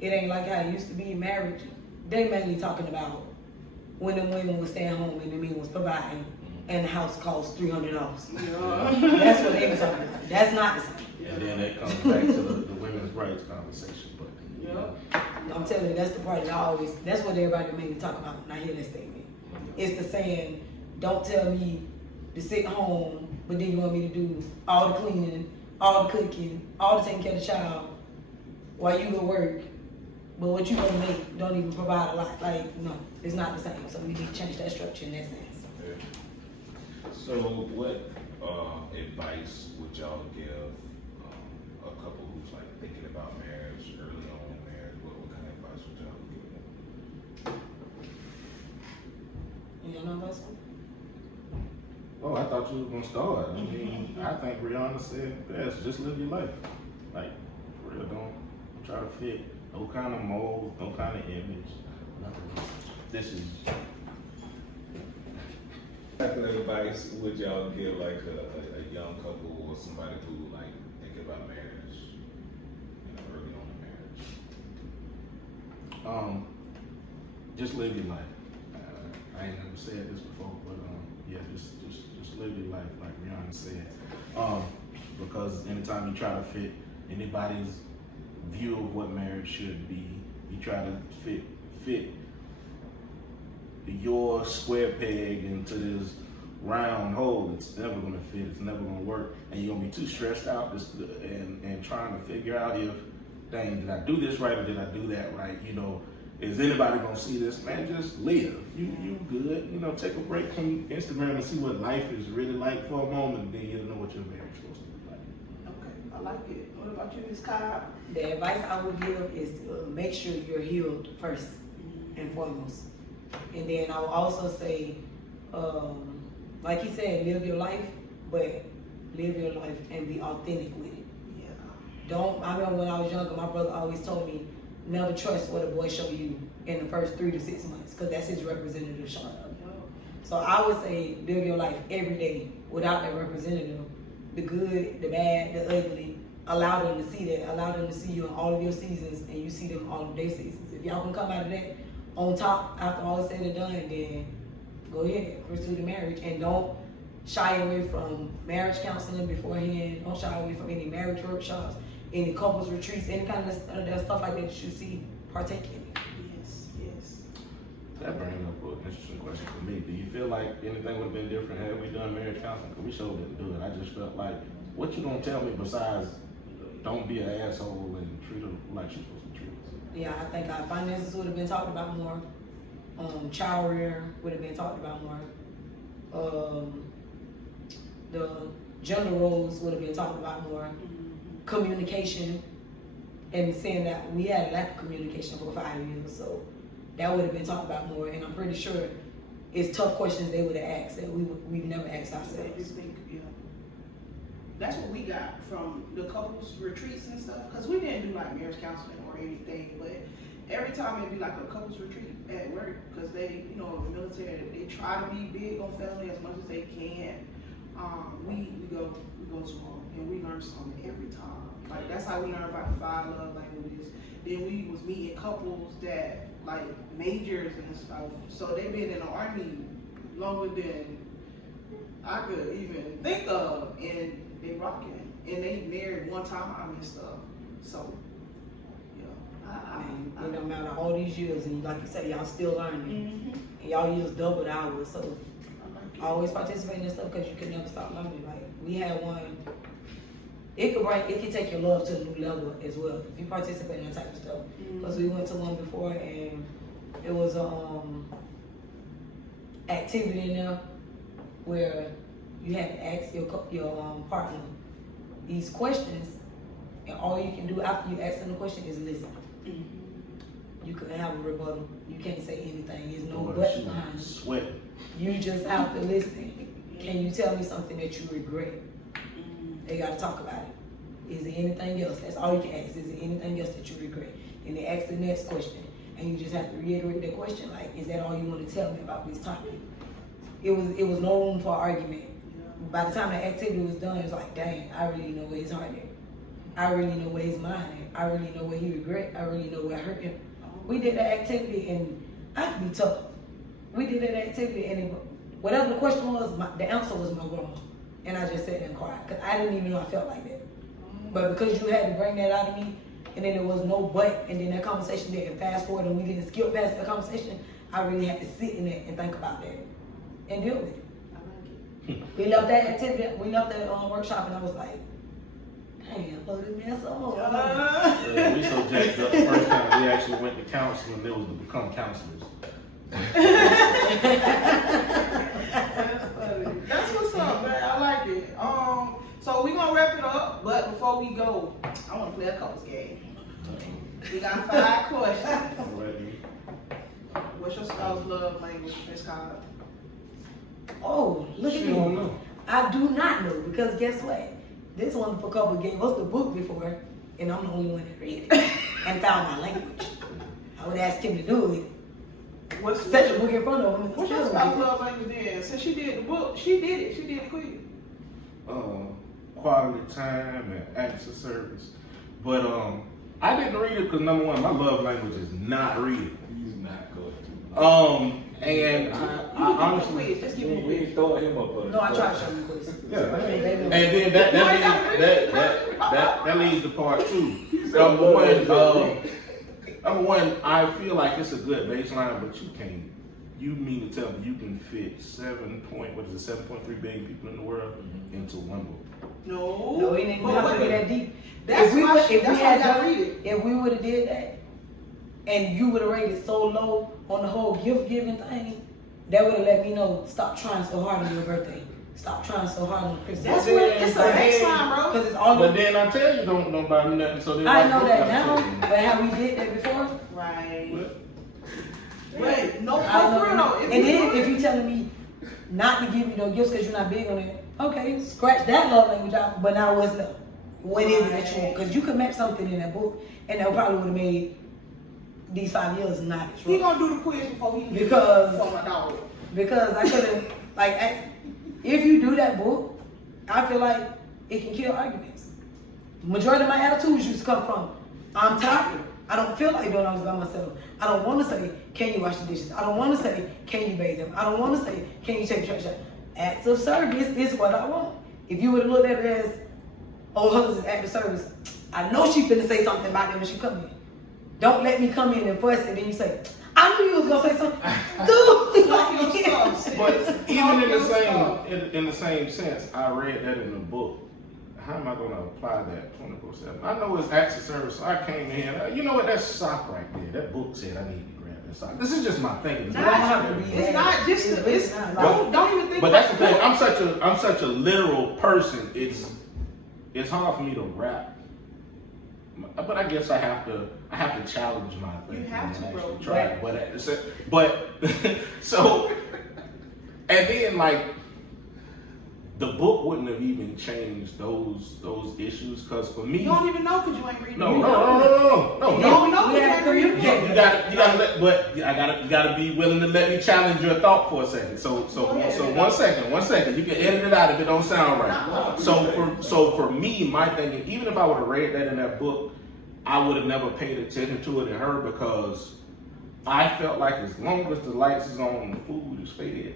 it ain't like how it used to be in marriage, they mainly talking about when the women was staying home and the men was providing. and the house costs $300. Yeah. That's what they were talking about. That's not the same. And then that comes back to the women's rights conversation. But Yeah. I'm telling you, that's the part that that's what everybody made me talk about when I hear that statement. It's the saying, don't tell me to sit home, but then you want me to do all the cleaning, all the cooking, all the taking care of the child while you go work, but what you gonna make don't even provide a lot. Like, no, it's not the same. So we need to change that structure in that sense. Yeah. So what advice would y'all give a couple who's like thinking about marriage early on in marriage? What kind of advice would y'all give them? You know about something? oh, I thought you were gonna start. I mean, I think Rihanna said best. Just live your life. Like, for real, don't try to fit no kind of mold, no kind of image, nothing. This is. What kind of advice would y'all give like a young couple or somebody who like thinking about marriage, early on in marriage? Just live your life. I ain't never said this before, but yeah, just live your life, like Rihanna said. Because anytime you try to fit anybody's view of what marriage should be, you try to fit your square peg into this round hole. It's never gonna fit. It's never gonna work, and you're gonna be too stressed out and trying to figure out if, dang, did I do this right or did I do that right? You know, is anybody gonna see this? Man, just live. You good. You know, take a break from Instagram and see what life is really like for a moment, and then you'll know what your marriage is supposed to be like. Okay, I like it. What about you, Ms. Cobb? The advice I would give is to make sure you're healed first and foremost. And then I would also say, like he said, live your life, but live your life and be authentic with it. Yeah. I remember when I was younger, my brother always told me, never trust what a boy show you in the first 3 to 6 months, because that's his representative showing up. So I would say live your life every day without that representative. The good, the bad, the ugly. Allow them to see that. Allow them to see you in all of your seasons, and you see them in all of their seasons. If y'all can come out of that on top after all is said and done, then go ahead, pursue the marriage, and don't shy away from marriage counseling beforehand. Don't shy away from any marriage workshops, any couples retreats, any kind of that stuff like that you see. Partake in it. Yes. That brings up an interesting question for me. Do you feel like anything would have been different had we done marriage counseling? Because we sure didn't do it. I just felt like, what you gonna tell me besides don't be an asshole and treat her like she's supposed to treat us? Yeah, I think our finances would have been talked about more. Child rear would have been talked about more. The gender roles would have been talked about more. Communication, and saying that we had a lack of communication for 5 years, so that would have been talked about more. And I'm pretty sure it's tough questions they would have asked that we've never asked ourselves. That's what we got from the couples retreats and stuff, because we didn't do like marriage counseling or anything, but every time it'd be like a couples retreat at work, because they, you know, the military, they try to be big on family as much as they can. We go to them and we learn something every time. Like, that's how we learn about the 5 love languages. Then we was meeting couples that like majors and stuff, so they've been in the army longer than I could even think of, and they rocking, and they married one time and stuff. So, yeah, It don't matter all these years, and like you said, y'all still learning, and y'all use double the hours. So always participate in this stuff, because you can never stop learning. Like, we had one. It could take your love to a new level as well if you participate in that type of stuff. Because we went to one before, and it was activity in there where you had to ask your partner these questions, and all you can do after you ask them the question is listen. You couldn't have a rebuttal. You can't say anything. There's no but behind it. Sweat. You just have to listen. Can you tell me something that you regret? They got to talk about it. Is there anything else? That's all you can ask. Is there anything else that you regret? And they ask the next question, and you just have to reiterate that question. Like, is that all you want to tell me about this topic? It was no room for argument. By the time the activity was done, it was like, dang, I really know where his heart is. I really know where his mind is. I really know where he regret. I really know where I hurt him. We did that activity, and I could be tough. We did that activity, and whatever the question was, the answer was my grandma. And I just sat there and cried because I didn't even know I felt like that. But because you had to bring that out of me, and then there was no but, and then that conversation didn't fast forward, and we didn't skip past the conversation, I really had to sit in it and think about that and deal with it. We left that activity, we left that workshop, and I was like, damn, load this mess on. We so jacked up the first time we actually went to counseling, it was to become counselors. That's what's up, man. I like it. So we're gonna wrap it up, but before we go, I wanna play a couples game. We got 5 questions. What's your spouse's love language, Miss Cobb? Oh, look at She me. don't know. I do not know, because guess what? This wonderful couple gave us the book before, and I'm the only one that read it and found my language. I would ask him to do it. Set the book in front of him. What's your spouse's love language then? Since she did the book, she did it. She did it quick. Quality time and acts of service. But I didn't read it because number one, my love language is not reading. He's not good. And I honestly, Just give him a We quiz. throw him up on No, I tried to show you quiz. yeah. And then that leads to part 2. Number one, I feel like it's a good baseline, but you mean to tell me you can fit 7.3 billion people in the world into one book? No, it didn't have to be that deep. That's why you If we would have did that, and you would have rated so low on the whole gift giving thing, that would have let me know, stop trying so hard on your birthday. Stop trying so hard on Christmas. That's what it's a baseline, bro. Because it's all But then I tell you, don't buy me nothing. So then I know that now, but how we did that before? Right. What? Wait, no, I don't for real know. though. And then if you telling me not to give you no gifts because you're not big on it, okay, scratch that love language out. But now what's up? What is it that you want? Because you could match something in that book, and that probably would have made these 5 years not as he rough. gonna do the quiz before he Because- for my dog. Because I couldn't, if you do that book, I feel like it can kill arguments. Majority of my attitudes used to come from, I'm tired. I don't feel like doing all this by myself. I don't want to say, can you wash the dishes? I don't want to say, can you bathe them? I don't want to say, can you take the trash out? Acts of service is what I want. If you would have looked at it as, oh, hers is act of service, I know she finna say something about them when she come in. Don't let me come in and fuss and then you say, I knew you was gonna say something. Dude, Talk your stuff, sis. But even Talk in your the stuff. same sense, I read that in the book. How am I going to apply that 24/7? I know it's acts of service, so I came in here. You know what? That's sock right there. That book said I need to grab that sock. This is just my thinking. It don't have to be It's that. not just It's not like- don't even think. But about that's the thing. I'm such a literal person. It's hard for me to rap. But I guess I have to challenge my thinking. You have to, and bro. actually try it. But so, and then the book wouldn't have even changed those issues because for me, You don't even know because you ain't reading. no. You don't know We because you had ain't to reading. communicate. You gotta let, but you gotta be willing to let me challenge your thought for a second. So one second. You can edit it out if it don't sound right. So for me, my thinking, even if I would have read that in that book, I would have never paid attention to it in her because I felt like as long as the lights is on and the food is fed,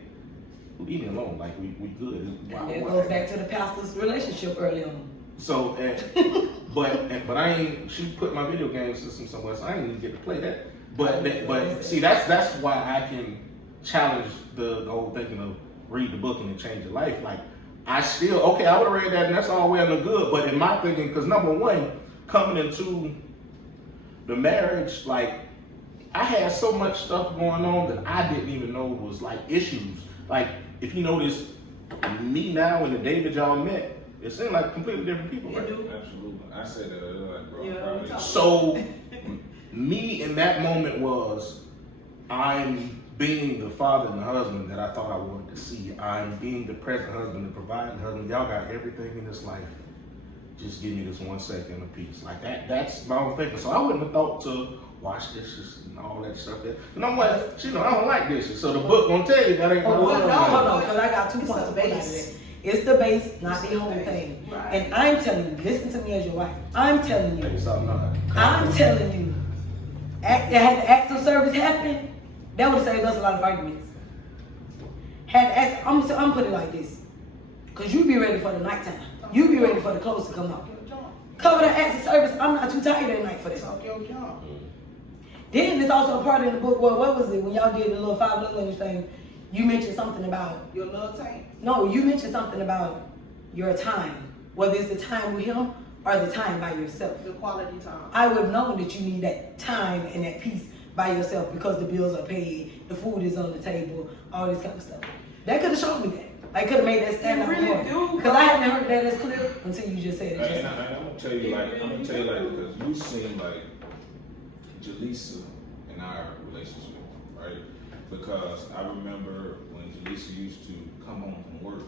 leave me alone. Like we good. And it goes back to the pastor's relationship early on. So, but I ain't. She put my video game system somewhere, so I ain't even get to play that. But see, that's why I can challenge the whole thinking of read the book and it change your life. Like I still I would have read that and that's all well and good. But in my thinking, because number one, coming into the marriage, like I had so much stuff going on that I didn't even know was like issues. Like if you notice, me now and the David y'all met. It seemed like completely different people, right? Absolutely. I said that like, bro. Yeah, Probably. So, me in that moment was, I'm being the father and the husband that I thought I wanted to see. I'm being the present husband, the providing husband. Y'all got everything in this life. Just give me this 1 second a piece. Like that's my own thinking. So I wouldn't have thought to wash dishes and all that stuff there. And I'm like, I don't like dishes. So the book gonna tell you that ain't gonna work. Hold on, because I got 2 It's points the to put out base. there. It's the base, not It's the the whole base. thing. Right. And I'm telling you, listen to me as your wife. I'm telling Maybe you, something not. I'm telling you, had the acts of service happened, that would have saved us a lot of arguments. had to ask, I'm putting it like this. Cause you be ready for the nighttime. You be ready for the clothes to come out. Cover the acts of service. I'm not too tired at night for this. Talk your junk. Then it's also a part of the book. Well, what was it when y'all did the little 5 love language thing? You mentioned something about Your love tank. no. You mentioned something about your time, whether it's the time with him or the time by yourself. The quality time. I would know that you need that time and that peace by yourself because the bills are paid, the food is on the table, all this kind of stuff. That could have shown me that. I could have made that stand out really more. do, Because I hadn't heard that as clear until you just said it. And I'm gonna tell you like, because you seem like Jaleesa in our relationship, right? Because I remember when Jaleesa used to come home from work,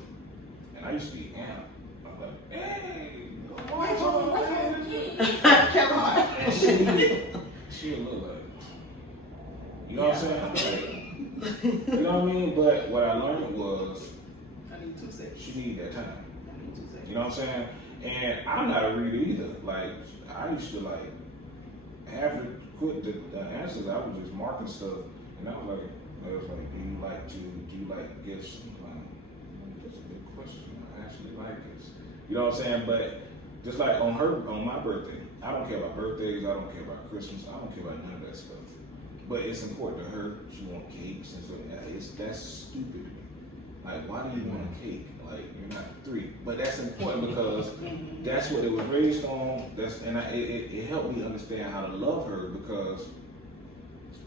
and I used to be amped. I'm like, hey, what's on? She would look like, you know what I'm saying? Like, you know what I mean? But what I learned was, I need 2 seconds. she need that time. I need 2 seconds. You know what I'm saying? And I'm not a reader either. Like, I used to like have to put the answers. I was just marking stuff, and I was like, do you like gifts? I'm like, that's a good question. I actually like this. You know what I'm saying? But just like on my birthday, I don't care about birthdays. I don't care about Christmas. I don't care about none of that stuff. But it's important to her. She wants cakes and stuff. That's stupid to me. Like, why do you want a cake? Like, you're not 3. But that's important because that's what it was raised on. It helped me understand how to love her because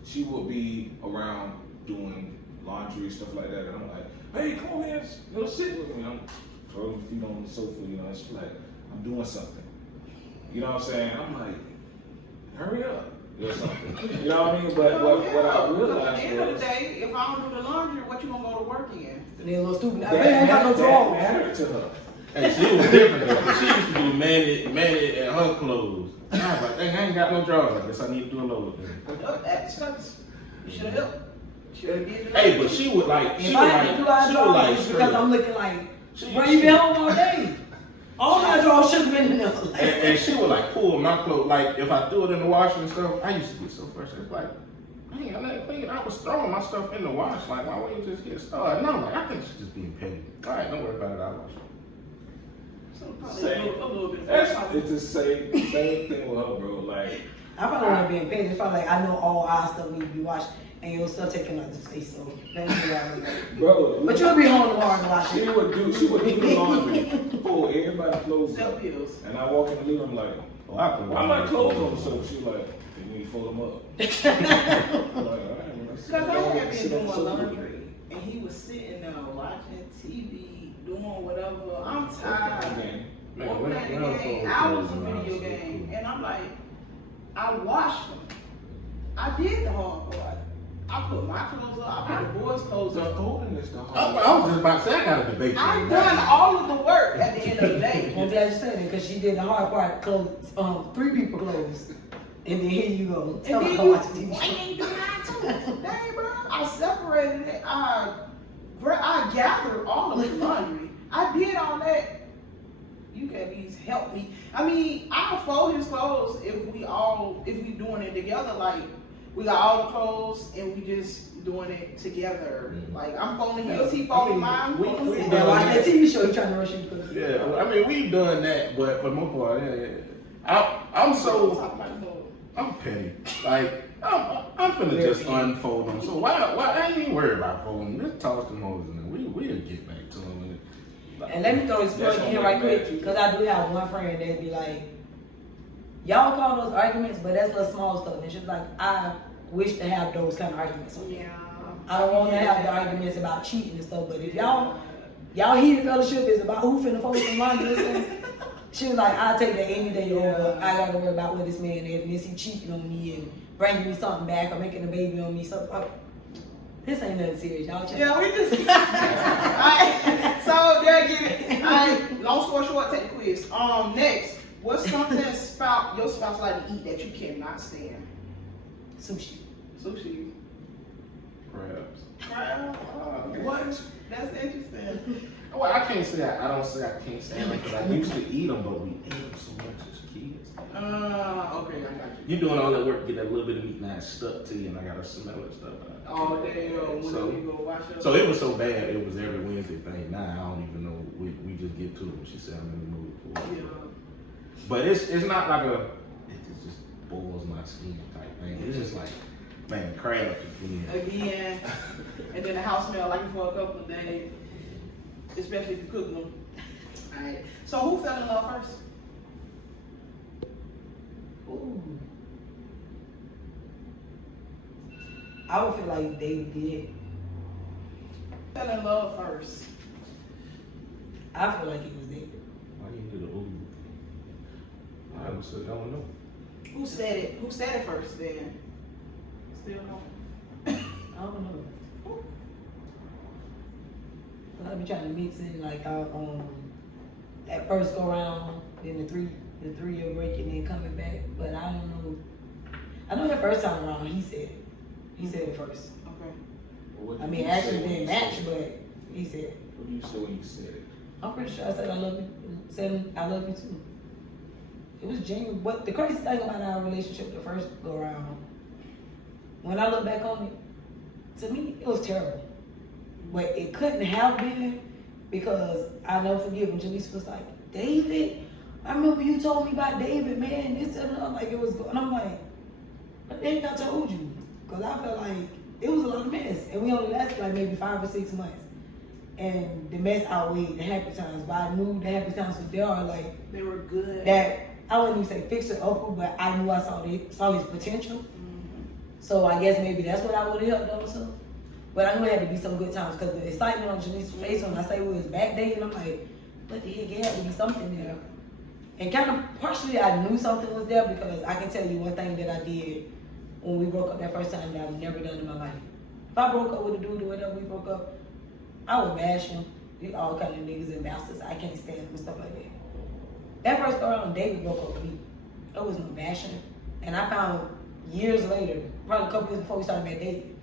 she would be around doing laundry, stuff like that. And I'm like, hey, come on here, sit with me. I'm throwing feet on the sofa, you know, and she's like, I'm doing something. You know what I'm saying? I'm like, hurry up. Or something. You know what I mean? But what I realized at the end of was, the day, if I don't do the laundry, what you gonna go to work in? They're a little stupid. I that ain't got no drawers. mattered to her. Hey, she was different though. She used to do manage at her clothes. And I was like, dang, I ain't got no drawers. I guess I need to do a load then. That sucks. You should have helped. Should have did the Hey, but she would like, If I had to do our drawers, it's because I'm looking like, bro, you been home all day. All my drawers should have been in there. Like, and she would like pull my clothes. Like if I threw it in the washer and stuff, I used to get so frustrated. Like, man, I was throwing my stuff in the wash. Like, why wouldn't you just get started? No, like I think she's just being petty. All right, don't worry about it. I'll wash it. a little bit. It's the same thing with her, bro. Like, I probably want to be in pain. It's probably like I know all our stuff need to be washed and your stuff taking up the space. So let me figure out. bro, But you'll be home tomorrow to wash she it. would do the laundry, pull everybody's clothes Sell up. bills. And I walk in the living room like, Oh, I put why my clothes on the sofa? She like, you need to fold them up. I'm like, all right, well, let's Because I had been sit on doing the sofa. laundry, and he was sitting there watching TV, doing whatever. I'm tired. Again. Man, We're when playing I the game, fold hours clothes of around, video so game, cool. and I'm like, I washed them. I did the hard part. I put my clothes up. I put the boys' clothes The up. folding is the I hard. was just about to say I got to debate you. I've done all of the work at the end of the day. I'm glad you said it because she did the hard part. Clothes, 3 people clothes, and then here you go. And Tell then her to you, watch the why TV. ain't do mine too? Dang, bro. I separated it. I gathered all of the laundry. I did all that. You can at least help me. I mean, I'll fold his clothes if we doing it together. Like, we got all the clothes and we just doing it together. Like, I'm folding his, he folding mine. we- folding his. And then watch that TV show. You trying to rush you because Yeah, well, I mean we've done that, but for the most part, I'm petty. Like I'm finna just unfold them. So why I ain't even worried about folding. Just toss them hoes in there. We'll get back to them. And let me throw this plug in here right quick, because I do have one friend that be like, y'all call those arguments, but that's little small stuff. And she's like, I wish to have those kind of arguments. Yeah. I don't want to have the arguments about cheating and stuff, but if y'all heated fellowship is about who finna fold some laundry and stuff, she was like, I'll take that any day over. I gotta worry about what this man is, and is he cheating on me and bringing me something back or making a baby on me. So, this ain't nothing serious, y'all. Yeah, we just. Alright, so there get it. Alright, long story short, take the quiz. Next, what's something your spouse like to eat that you cannot stand? Sushi. Sushi. Crabs. Crab? What? That's interesting. Well, I can't say I don't say I can't stand them because I used to eat them, but we ate them so much as kids. Okay, I got you. You're doing all that work, get that little bit of meat now it's stuck to you, and I gotta smell it stuff. Oh, damn. When So- you go wash up. So it was so bad, it was every Wednesday thing. Now I don't even know. We just get to it when she said I'm in the mood for it. Yeah. But it's not like it just boils my skin type thing. It's just like, man, crab Again. And then the house smell like it for a couple of days. Especially if you cook them. Alright. So who fell in love first? Ooh. I would feel like David did. Fell in love first. I feel like it was David. Why you do the ooh? I would say I don't know. Who said it? Who said it first then? Still don't. I don't know. I be trying to mix in like that first go round, then the 3-year break and then coming back. But I don't know. I know the first time around he said it. He said it first. Okay. Well, what I did mean you actually say when didn't you match, said it? but he said it. What do you say when you said it? I'm pretty sure I said I love you. Said I love you too. It was genuine. But the crazy thing about our relationship the first go round, when I look back on it, to me it was terrible. But it couldn't have been because I never forget when Jaleesa was like, David, I remember you told me about David, man. This and that, like it was going. I'm like, but then I told you, because I felt like it was a lot of mess, and we only lasted like maybe 5 or 6 months. And the mess outweighed the happy times, but I knew the happy times were there, like They were good. that. I wouldn't even say fix it up, but I knew I saw his potential. Mm-hmm. So I guess maybe that's what I would have helped also. But I knew it had to be some good times because the excitement on Janice's face when I say we was back dating, I'm like, what the heck, it had to be something there. And kind of partially I knew something was there because I can tell you one thing that I did when we broke up that first time that I've never done in my life. If I broke up with a dude or whatever we broke up, I would bash him. We all kind of niggas and bastards. I can't stand them and stuff like that. That first go around, David broke up with me. There was no bashing. And I found years later, probably a couple years before we started back dating,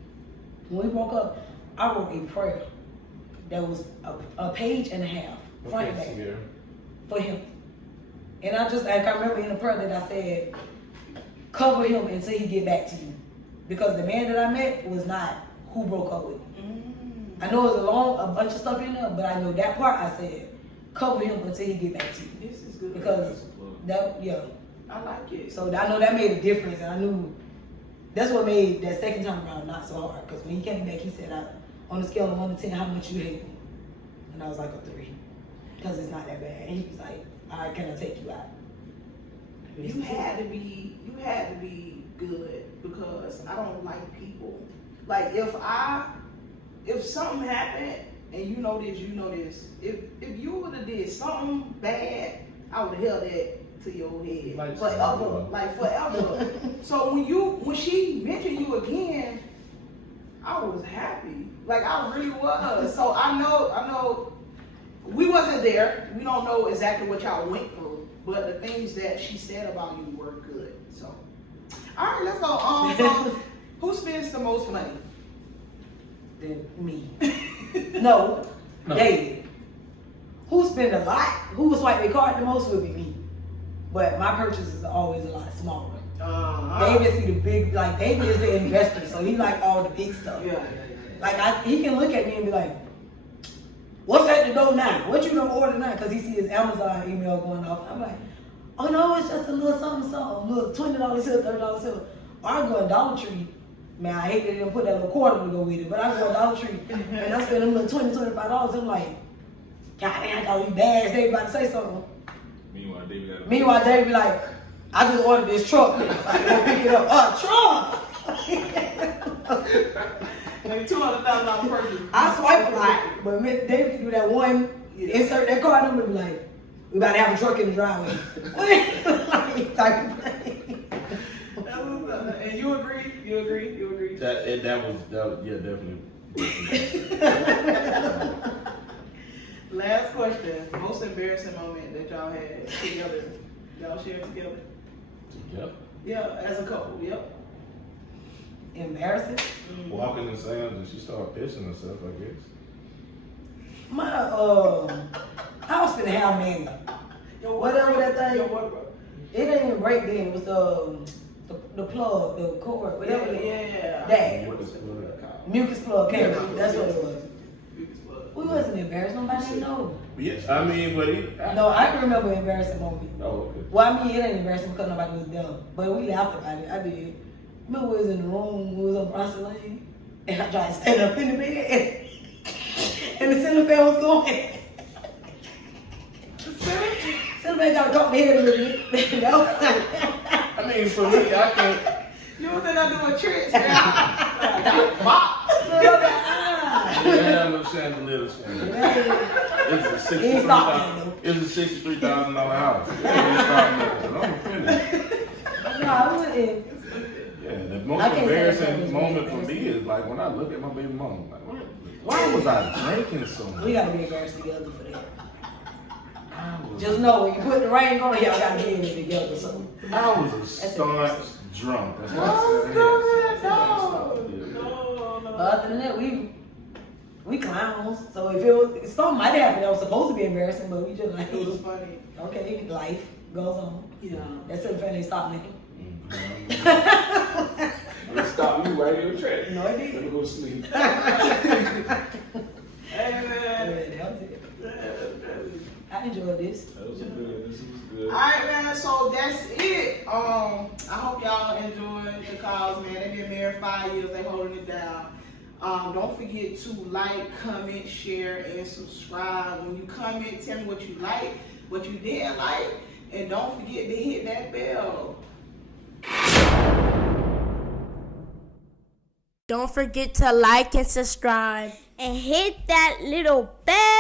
when we broke up, I wrote a prayer that was a page and a half, front and back, for him. And I remember in the prayer that I said, cover him until he get back to you. Because the man that I met was not who broke up with me. I know it was a bunch of stuff in there, but I know that part I said, cover him until he get back to you. This is good. Because I like it. So I know that made a difference, and I knew that's what made that second time around not so hard. Because when he came back, he said, on a scale of 1 to 10, how much you hate me? And I was like a 3, because it's not that bad. And he was like, all right, can I take you out? You had to be good because I don't like people. Like if something happened and you know this, if you would have did something bad, I would have held that to your head forever. So when she mentioned you again, I was happy. Like I really was. So I know we wasn't there. We don't know exactly what y'all went through, but the things that she said about you were good. So all right, let's go. So, who spends the most money? Than me. No, David. Who spend a lot? Who will swipe their card the most would be me. But my purchases are always a lot smaller. David see the big, like David is the investor, so he like all the big stuff. Yeah. Like he can look at me and be like, "What's at the door now? What you gonna order now?" Because he see his Amazon email going off. I'm like, "Oh no, it's just a little something, look, $20 here, $30 here." Or I go to Dollar Tree. Man, I hate that they didn't put that little quarter to go with it, but I go to Dollar Tree and I spend them little $20, $25. I'm like, God damn, I got these bags. They about to say something. Meanwhile, David be like, I just ordered this truck. Like, go pick it up. Truck! Like $200,000 purchase. I swipe a lot, but David can do that one, insert that card number, and be like, we about to have a truck in the driveway. Like, type of thing. And you agree? That was definitely. Last question. Most embarrassing moment that y'all had together. Y'all shared together? Yep. Yeah, as a couple. Yep. Embarrassing? Walking in sand and she started pissing herself, I guess. I was finna have many. Whatever that thing. It didn't even break then. It was the plug, the cord, whatever. Yeah. That mucus plug came Yeah, out. That's what it was. Mucus plug. We wasn't embarrassed. Nobody didn't know. Yes, I mean, but No, I can remember an embarrassing moment. Oh, okay. Well, I mean, it ain't embarrassing because nobody was there. But we laughed about it. I did. Remember we was in the room, we was on Bronson Lane, and I tried to stand up in the bed, and the ceiling fan was going. Ceiling fan got to caught my head a little bit. That was I mean, for me, I can't. You was in there doing tricks, man. Bop. Yeah, no chandelier. It's a $63,000 house. I'm offended. No, I wouldn't. Yeah, the most embarrassing moment for me is like when I look at my baby mom. Like, why was I drinking so much? We gotta be embarrassed together for that. Just know when you put the ring on, y'all gotta be in it together. So I was a staunch drunk. That's what I said. No. other than that, we clowns. So if it was something might happen that was supposed to be embarrassing, but we just like It was funny. okay, life goes on. Yeah. That's it. Family stop making. It stopped you right in your track. No, it Let me didn't. go to sleep. Hey, man. That was it. I enjoyed this. That was good. This was good. Alright, man, so that's it. I hope y'all enjoyed the calls, man. They've been married 5 years, they holding it down. Don't forget to like, comment, share, and subscribe. When you comment, tell me what you like, what you didn't like, and don't forget to hit that bell. Don't forget to like and subscribe. And hit that little bell.